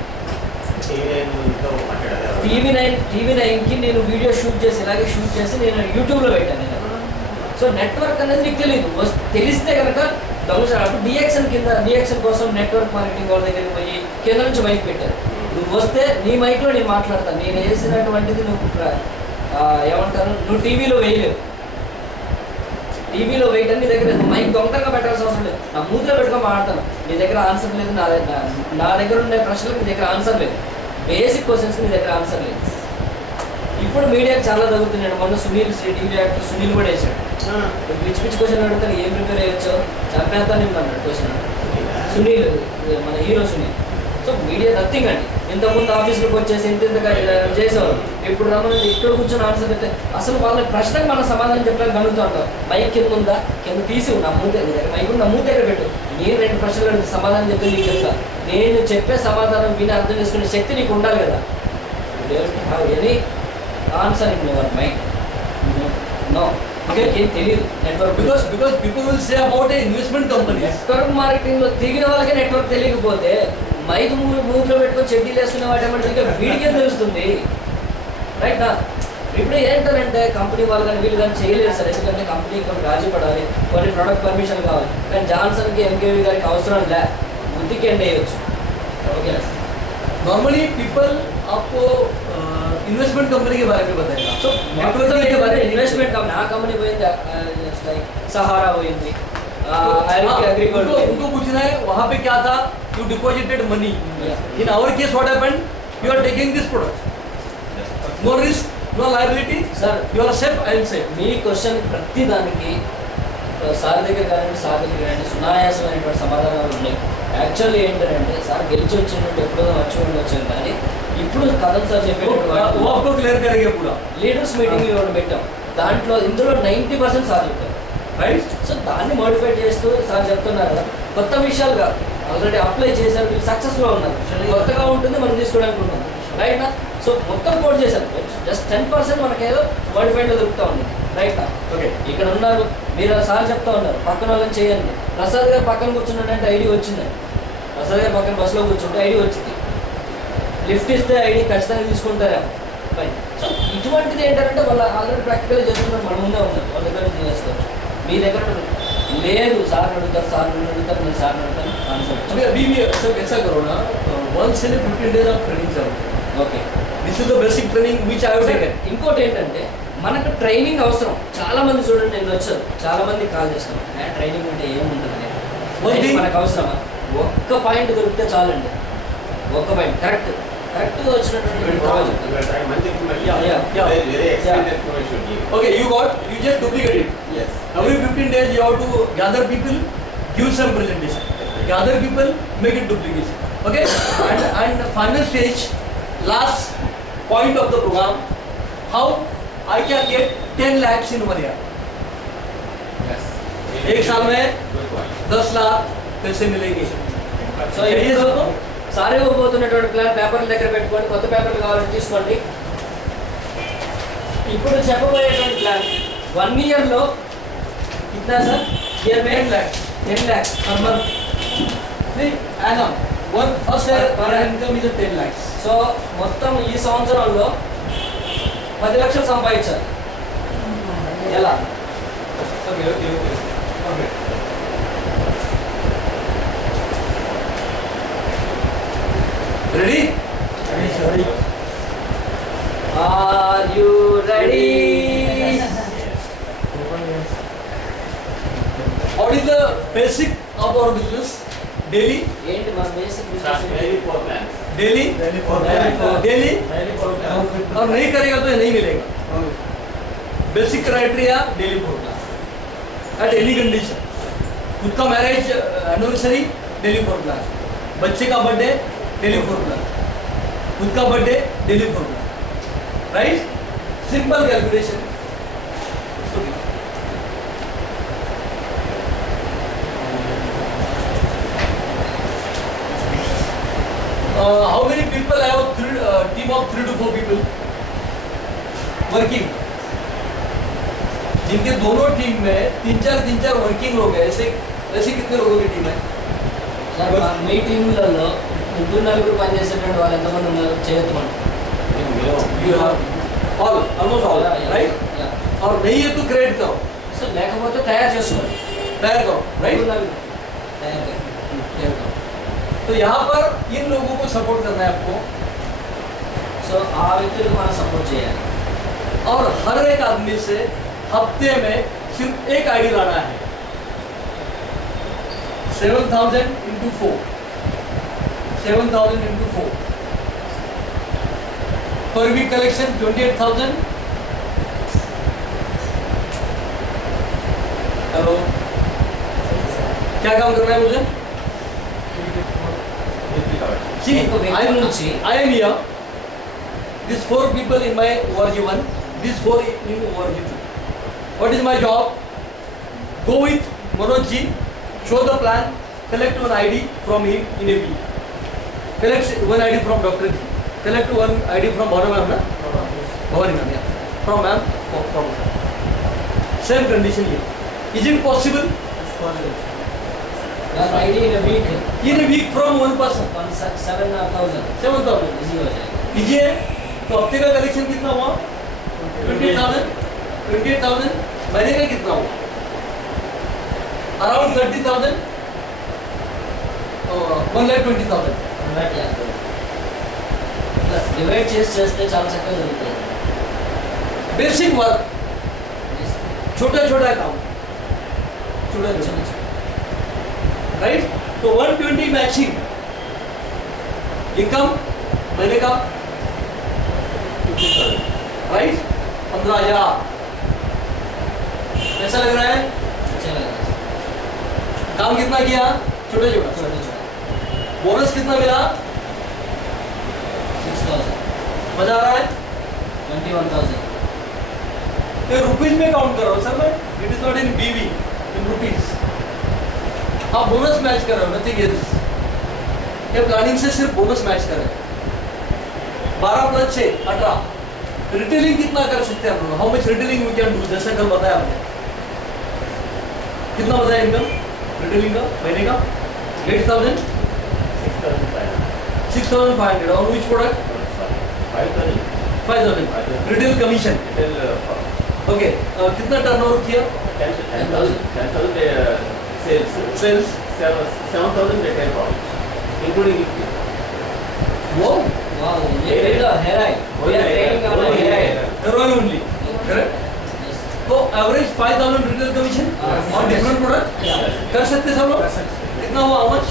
టీవీ నైన్కి నేను వీడియో షూట్ చేసి ఇలాగే షూట్ చేసి నేను యూట్యూబ్లో పెట్టాను నేను. సో నెట్వర్క్ అనేది నీకు తెలియదు, తెలిస్తే కనుక దొంగచాడు డిఎక్షన్ కోసం నెట్వర్క్ మార్కెటింగ్ వాళ్ళ దగ్గరికి పోయి కింద నుంచి మైక్ పెట్టారు. నువ్వు వస్తే నీ మైక్లో నేను మాట్లాడతాను, నేను వేసినటువంటిది నువ్వు ఏమంటారు, నువ్వు టీవీలో వేయలేవు. టీవీలో వేయటం నీ దగ్గర మైక్ దొంగతనంగా పెట్టాల్సిన అవసరం లేదు, నా మూతిలో పెట్టుకొని మాట్లాడతాను. నీ దగ్గర ఆన్సర్ లేదు, నా దగ్గర ఉండే ప్రశ్నలకు నీ దగ్గర ఆన్సర్ లేదు, బేసిక్ క్వశ్చన్స్ నీ దగ్గర ఆన్సర్ లేదు. ఇప్పుడు మీడియాకి చాలా తగ్గుతున్నాడు. మొన్న సునీల్ టీవీ యాక్టర్ సునీల్ కూడా వేసాడు. పిచ్చి పిచ్చి క్వశ్చన్ అడుగుతాను, ఏం ప్రిపేర్ అయ్యొచ్చో చంపేస్తాను అన్నాడు క్వశ్చన్ సునీల్, మన hero Sunil. So media nothing అండి. ఇంతకుముందు ఆఫీస్లోకి వచ్చేసి ఇంతగా చేసేవారు, ఇప్పుడు రమ్మని ఇక్కడ కూర్చొని ఆన్సర్ పెడితే అసలు వాళ్ళ ప్రశ్నకు మనం సమాధానం చెప్పడానికి కలుగుతూ ఉంటాం. మైక్ కింద ఉందా, కింద తీసి నా మూత మైక్ నా మూత దగ్గర పెట్టు, నేను 2 ప్రశ్నలు అడిగితే సమాధానం చెప్తే నీకు చెప్తా. నేను చెప్పే సమాధానం విని అర్థం చేసుకునే శక్తి నీకు ఉండాలి కదా. Any answer in your mind no, ఏం తెలియదు network. because people will say about a investment company. Network మార్కెటింగ్లో దిగిన వాళ్ళకే నెట్వర్క్ తెలియకపోతే మైక్ మూవ్లో పెట్టుకొని చెడ్డీలు వేసుకునే వాటి వీడికే తెలుస్తుంది, రైట్ నా? ఇప్పుడు ఏంటంటే కంపెనీ వాళ్ళు కానీ వీళ్ళు కానీ చేయలేరు సార్, ఎందుకంటే కంపెనీ కొన్ని రాజీ పడాలి, కొన్ని ప్రొడక్ట్ పర్మిషన్ కావాలి. కానీ జాన్సన్కి ఎంకేవీ గారికి అవసరం లే, బుద్ధికి ఎండ్ అయ్యొచ్చు. ఓకే, नॉर्मली पीपल आपको इन्वेस्टमेंट कंपनी के बारे में बताएगा. సో नेटवर्किंग के बारे में ఇన్వెస్ట్మెంట్ కంపెనీ ఆ కంపెనీ పోయింది, లైక్ సహారా పోయింది, उनको उनको पूछना है वहाँ पे क्या था. You deposited money. In our case, what happened? You are taking this product. No risk, no liability. Sir You are safe. I am safe. Me question ప్రతి దానికి సార్ దగ్గర కానీ సార్ దగ్గర కానీ సునాయాసమైనటువంటి సమాధానాలు ఉన్నాయి. యాక్చువల్లీ ఏంటంటే సార్ గెలిచి వచ్చినట్టు ఎప్పుడో మర్చిపోయి వచ్చాను, కానీ ఇప్పుడు కథం సార్ చెప్పేటప్పుడు वो आपको क्लियर करेंगे पूरा. లీడర్స్ మీటింగ్ ఒకటి పెట్టాం, దాంట్లో ఇందులో 90% సార్ చెప్పారు, Right? సో దాన్ని మోడిఫై చేస్తూ సార్ చెప్తున్నారు కదా, కొత్త విషయాలు కాదు, ఆల్రెడీ అప్లై చేశారు, మీరు సక్సెస్లో ఉన్నారు, కొత్తగా ఉంటుంది మనం తీసుకోవడానికి ఉంటుంది, రైట్ నా? సో మొత్తం కోడ్ చేశారు, జస్ట్ 10% మనకేదో మోడిఫైడ్లో దొరుకుతూ ఉంది, రైట్ నా? Okay. ఇక్కడ ఉన్నారు మీరు సార్ చెప్తా ఉన్నారు పక్కన వాళ్ళని చేయండి. ప్రసాద్ గారు పక్కన కూర్చున్నాడంటే ఐడి వచ్చిందండి, ప్రసాద్ గారు పక్కన బస్సులో కూర్చుంటే ఐడి వచ్చింది, లిఫ్ట్ ఇస్తే ఐడి ఖచ్చితంగా తీసుకుంటారా? ఫైన్. సో ఇటువంటిది ఏంటంటే వాళ్ళు ఆల్రెడీ ప్రాక్టికల్ చేస్తున్నారు, మన ముందే ఉన్నారు, వాళ్ళ దగ్గర నుంచి చేసుకోవచ్చు. మీ దగ్గర లేదు, సార్ అడుగుతారు, సార్ అడుగుతారు, నేను సార్ అడుగుతాను కాన్సెప్ట్. अभी अभी भी सब ऐसा करो ना, 1 से 15 days आप ट्रेनिंग चलो. Okay. This is the basic training which I have taken. ఇంకోటి ఏంటంటే మనకు ట్రైనింగ్ అవసరం. చాలా మంది చూడండి, నేను వచ్చాను, చాలా మంది కాల్ చేస్తాను, ట్రైనింగ్ అంటే ఏముంటుంది, Training- మనకు అవసరమా? ఒక్క పాయింట్ దొరికితే చాలండి, ఒక్క పాయింట్ కరెక్ట్ కరెక్ట్గా వచ్చినటువంటి తర్వాత చెప్తాను. Yeah. Very extended information here. Okay, you just duplicate it. Yes. Every 15 days you have to gather people, give some presentation. Gather people, make it duplication. Okay? and final stage, last point of the program, how I can get 10 lakhs in 1 year. Yes. एक साल में Good point. 10 lakh पैसे मिलेंगे. So ఇప్పుడు sir ఇవ్వబోతున్నటువంటి plan పేపర్ల దగ్గర పెట్టుకోండి, కొత్త పేపర్లు కావాలంటే తీసుకోండి. ఇప్పుడు చెప్పబోయేటువంటి ప్లాన్ 1 ఇయర్లో कितना सर? इयर में 10 lakhs. 10 lakhs per month. नहीं, annum. One first year per income is 10 lakhs. So మొత్తం ఈ సంవత్సరంలో 10 లక్షలు సంపాదించారు. ఎలా? Okay. Okay. Ready? Are you ready? What is the basic of our business? Daily? ఏంటి మన basic Sir, business? very poor plans. Daily? Daily? और नहीं करेगा तो ये नहीं मिलेगा. Basic criteria daily program at any condition. खुद का मैरिज एनिवर्सरी डेली प्रोग्राम, बच्चे का बर्थडे डेली प्रोग्राम, खुद का birthday daily program. Right? Simple calculation. How many people I have? Team of 3 to 4 people working. जिनके दोनों टीम में 3-4 working लोग हैं. ऐसे कितने लोगों की टीम है? సార్ మీ టీంలలో 3-4 పనిచేసేటువంటి వాళ్ళు ఎంతమంది ఉన్నారు? చేయొద్దు. You have all, almost all, right? और नहीं है तो क्रिएट करो, సో లేకపోతే తయారు చేసుకోండి. तैयार करो, राइट? 3-4 తయారు చేయండి. तैयार करो. तो यहाँ पर इन लोगों को सपोर्ट करना है आपको, సో ఆ వ్యక్తులకు మనం సపోర్ట్ చేయాలి. और हर एक आदमी से हफ्ते में सिर्फ एक आईडी लाना है. 7,000 into 4. 7,000 into 4. Per week collection 28,000. Hello, क्या काम करना है मुझे? See, I am here. These 4 people in my ORG1, these 4 in ORG2. What is my job? Go with Manoj ji, show the plan, collect one ID from him in a week. Collect one ID from Dr. ji. Collect one ID from Bhavani ma'am, na? Bhavani ma'am, yeah. From ma'am, from same condition here. Is it possible? నాకు ID in week In a week from one person. 7,000 7,000. Easy हो जाएगा. कीजिए. तो हफ्ते का collection कितना हुआ? 28,000. 28,000. महीने का कितना हुआ? Around 30,000. 1,20,000. డివైడ్ చేస్తే చాలా చక్కగా జరుగుతుంది. बेसिक वर्क, छोटा छोटा काम, छोटा छोटा, राइट? तो 120 मैचिंग इनकम महीने का, राइट? 15,000. कैसा लग रहा है? अच्छा लगा. काम कितना किया? छोटा छोटा. छोटे छोटे बोनस कितना मिला? 6,000 मजा आ रहा है? 21,000. ये रुपीज में काउंट कर रहा हूँ सर मैं. इट इज नॉट इन बीवी, इन रुपीज. आप बोनस मैच कर रहे हो, नथिंग एल्स. ये प्लानिंग से सिर्फ बोनस मैच कर रहे हैं. 12 + 6 18. रिटेलिंग कितना कर सकते हैं हम लोग? How much retailing we can do? जैसा कल बताया आपने, कितना बताया इनकम रिटेलिंग का महीने का? 8,000. 6,500. और which product? 5,000. 5,000 retail commission. Okay, कितना टर्नओवर किया? 10,000 sales. Sales 7,000 retail products, including gift. वो Wow, ये तो hair oil. We are trading on hair oil. Hair oil only, correct? Yes. तो average 5,000 retail commission on different product कर सकते सब लोग? कितना हुआ? How much?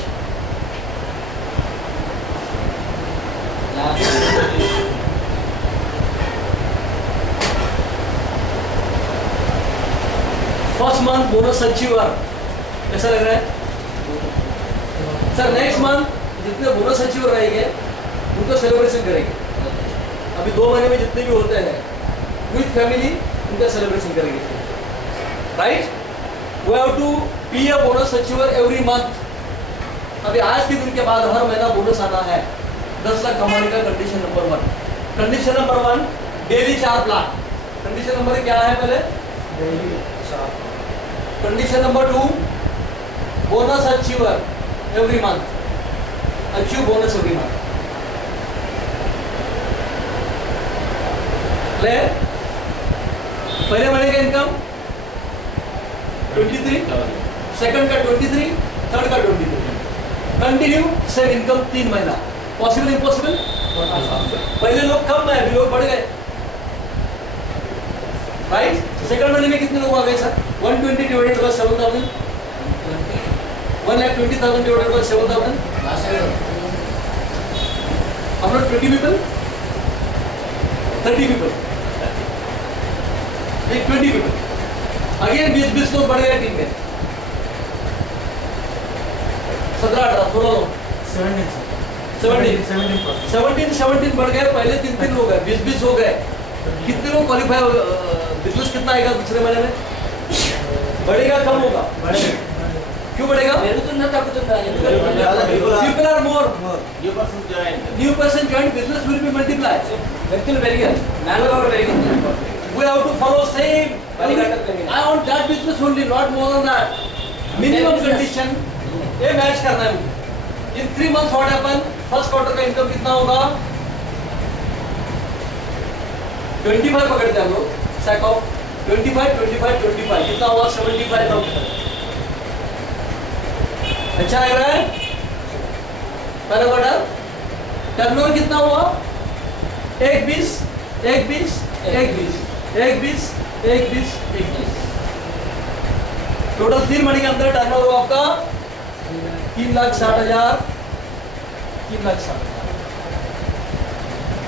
First month bonus achiever कैसा लग रहा है सर? नेक्स्ट मंथ जितने बोनस अचीवर रहेंगे उनको सेलिब्रेशन करेंगे. अभी 2 महीने में जितने भी होते हैं विथ फैमिली उनका सेलिब्रेशन करेंगे, right? We have to be a bonus achiever every month. अभी आज के दिन के बाद हर महीना बोनस आना है. 10 लाख कमाने का condition number 1. Condition number 1 daily 4 plan. Condition number क्या है पहले? Daily 4. Condition number 2 bonus achiever every month. Achieve bonus every month. Clear? पहले महीने का इनकम 23, सेकंड का 23, थर्ड का 23. कंटिन्यू सेम इनकम 3 महीना. Possible impossible? पहले लोग कम है, अभी लोग बढ़ गए, राइट? सेकंड महीने में कितने लोग आ गए sir? 120 divided by 7,000. 1,20,000 divided by 7,000. Last year. हम लोग 20 पीपल, 30 पीपल, एक 20 पीपल. अगेन 20 लोग बढ़ गए टीम में. 17, 18, 16 लोग. 17 बढ़ गए. पहले 3 लोग हैं, 20 हो गए. कितने लोग क्वालिफाई? बिजनेस कितना आएगा दूसरे महीने में? बढ़ेगा कम होगा? क्यों बढ़ेगा? పెరుగుతుందా తగ్గుతుందా? ఎందుకు People are more. New person joined. New person joined, business will be multiplied. వ్యక్తులు పెరిగారు, మ్యాన్ పవర్ పెరిగింది. We have to follow same. Multiplier pairing. I want that business only, not more than that. Minimum Business. condition ये match करना है मुझे. In 3 months what happen? First quarter का income कितना होगा? 25 पकड़ते हैं हम लोग. सैक ऑफ 25 कितना हुआ? 75,000. अच्छा लग रहा है? पहला क्वार्टर टर्नओवर कितना हुआ? 1,20, 1,20, 1,20, 1,20, 1,20, 1,20. टोटल 3 महीने के अंदर टर्नओवर हुआ आपका 3,60,000. 3,60,000.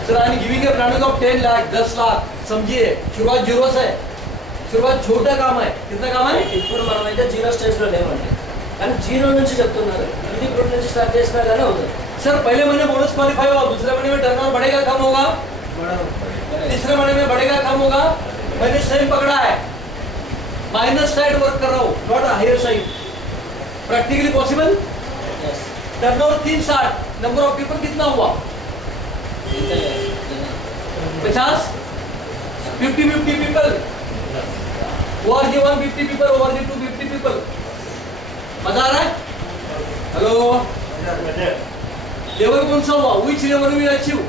Sir I am giving a planning of 10 lakh, 10 lakh. समझिए शुरुआत जीरो से. शुरुआत छोटा काम है. कितना काम है? ఇప్పుడు మనం అయితే జీరో స్టేజ్ లో లేమండి, కానీ జీరో నుంచి చెప్తున్నారు. ఇది ఇప్పుడు నుంచి స్టార్ట్ చేసినా కానీ అవుతుంది. सर पहले महीने बोनस क्वालिफाई हुआ, दूसरे महीने में टर्नओवर बढ़ेगा कम होगा? तीसरे महीने में बढ़ेगा कम होगा? मैंने सेम पकड़ा है, माइनस साइड वर्क कर रहा हूँ, not higher side. Practically possible. Yes. Turnover 360. Number of people कितना हुआ? 50, 50 पीपल. ओवर जी 150 पीपल, ओवर जी 250 पीपल. मजा आ रहा है? हेलो, लेवल कौन सा हुआ? Which level will achieve?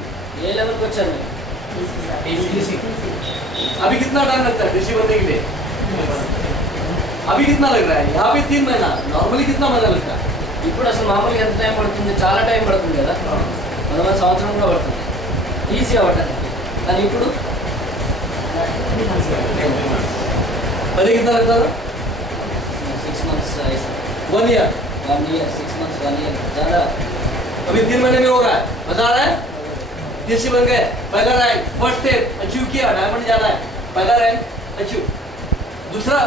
ఏ లెవెల్కి వచ్చాను? अभी कितना टाइम लगता है डीसी बनने के लिए? अभी कितना लग रहा है? यहाँ पे 3 महीना, नॉर्मली कितना महीना लगता है? ఇప్పుడు అసలు మామూలుగా ఎంత టైం పడుతుంది? చాలా టైం పడుతుంది కదా, కొంతమంది సంవత్సరం కూడా పడుతుంది ఈజీ అవ్వటానికి. కానీ ఇప్పుడు पहले कितना लगता था? 6 months, 1 year. 1 year, 6 months, 1 year ज़्यादा. अभी 3 महीने में हो रहा है. मजा आ रहा है? डीसी बन गए, पहला रैंक, फर्स्ट स्टेप अचीव किया, डायमंड जाना है, पहला रैंक अचीव. दूसरा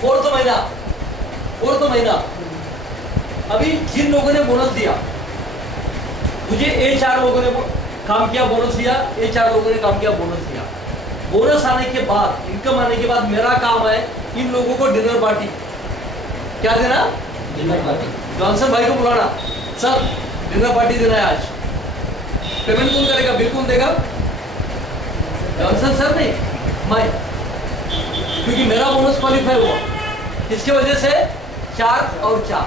फोर्थ महीना. अभी जिन लोगों ने बोनस दिया, मुझे ये 4 लोगों ने काम किया, बोनस दिया. ये 4 लोगों ने काम किया, बोनस दिया. बोनस आने के बाद, इनकम आने के बाद मेरा काम है इन लोगों को डिनर पार्टी. क्या देना? Dinner party. जॉनसन भाई को बुलाना, सर डिनर पार्टी देना है आज. पेमेंट कौन करेगा? बिल कौन देगा? जॉनसन सर नहीं, मैं. क्योंकि मेरा बोनस क्वालिफाई हुआ. इसके वजह से 4 और 4.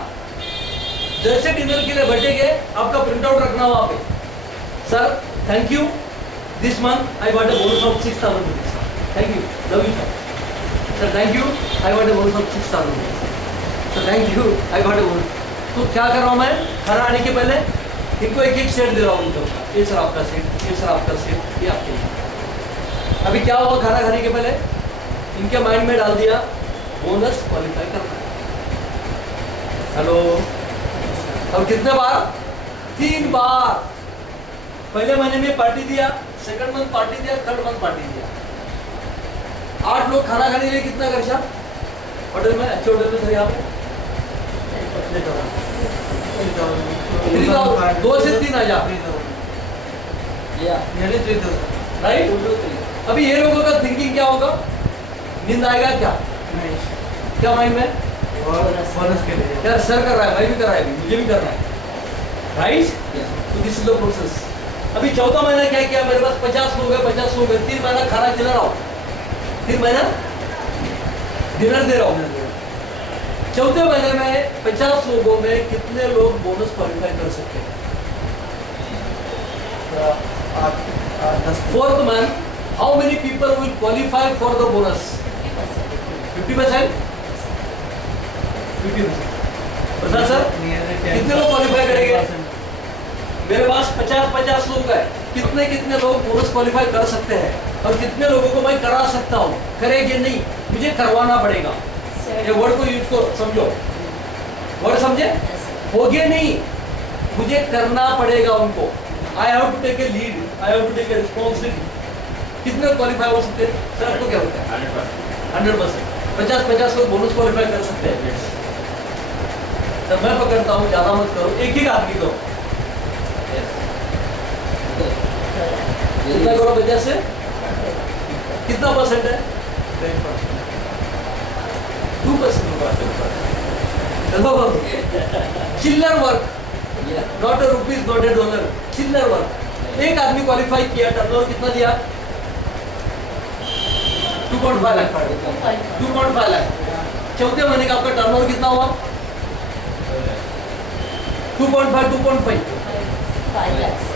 जैसे डिनर के लिए बैठेंगे, आपका प्रिंट आउट रखना वहाँ पे. Sir thank you, This month I got a bonus of 6,000 rupees. Thank you. Love you, sir. Sir, thank you. I got a bonus of 6,000 rupees. Sir, thank you. I got a bonus. तो क्या कर रहा हूँ मैं? खाना आने के पहले इनको एक एक सेट दे रहा हूँ उनको। ये सर आपका सेट, ये सर आपका सेट, ये आपके लिए। अभी क्या हुआ खाना खाने के पहले? इनके माइंड में डाल दिया बोनस क्वालिफाई करना है। हेलो। और कितने बार? 3 बार। पहले महीने में पार्टी दिया, सेकंड मंथ पार्टी दिया, थर्ड मंथ पार्टी दिया। 8 लोग खाना खाने के लिए कितना खर्चा होटल में? अच्छे होटल में सर यहाँ पे 3,000, 2 से 3,000 नियरली 3,000 राइट। अभी ये लोगों का थिंकिंग क्या होगा? नींद आएगा क्या? नहीं क्या माइंड में? बोनस के लिए यार सर कर रहा है, मैं भी कर रहा है, मुझे भी करना है, राइट। तो दिस इज द प्रोसेस। अभी चौथा महीना क्या किया? मेरे पास 50 लोग हैं, 50 लोग हैं, 3 महीना खाना खिला रहा हूँ, 3 महीना डिनर दे रहा हूँ। चौथे महीने में 50 लोगों में कितने लोग बोनस क्वालिफाई कर सकते हैं? 4th month, how many people will qualify for the bonus? 50%? 50%. Prasad sir, कितने लोग क्वालिफाई करेंगे? मेरे पास 50 लोग हैं, कितने लोग बोनस क्वालिफाई कर सकते हैं और कितने लोगों को मैं करा सकता हूँ? करेंगे नहीं, मुझे करवाना पड़ेगा। ये वर्ड को यूज को समझो, वर्ड समझे? होगे नहीं, मुझे करना पड़ेगा उनको। I have to take a lead, I have to take a responsibility. कितने क्वालिफाई हो सकते हैं सर? आपको क्या होता है? 100%। 50 लोग बोनस क्वालिफाई कर सकते हैं। तो मैं पकड़ता हूँ, ज्यादा मत करो, एक ही आदमी करो। कितना करो 50 से? कितना परसेंट है? 2%। चिल्लर work, not A rupees, not A dollar, चिल्लर वर्क। एक आदमी क्वालिफाई किया, टर्नओवर कितना दिया? 2.5 लाख। 2.5 लाख। चौथे महीने का आपका टर्नओवर कितना हुआ? 2.5, 2.5 5 lakhs.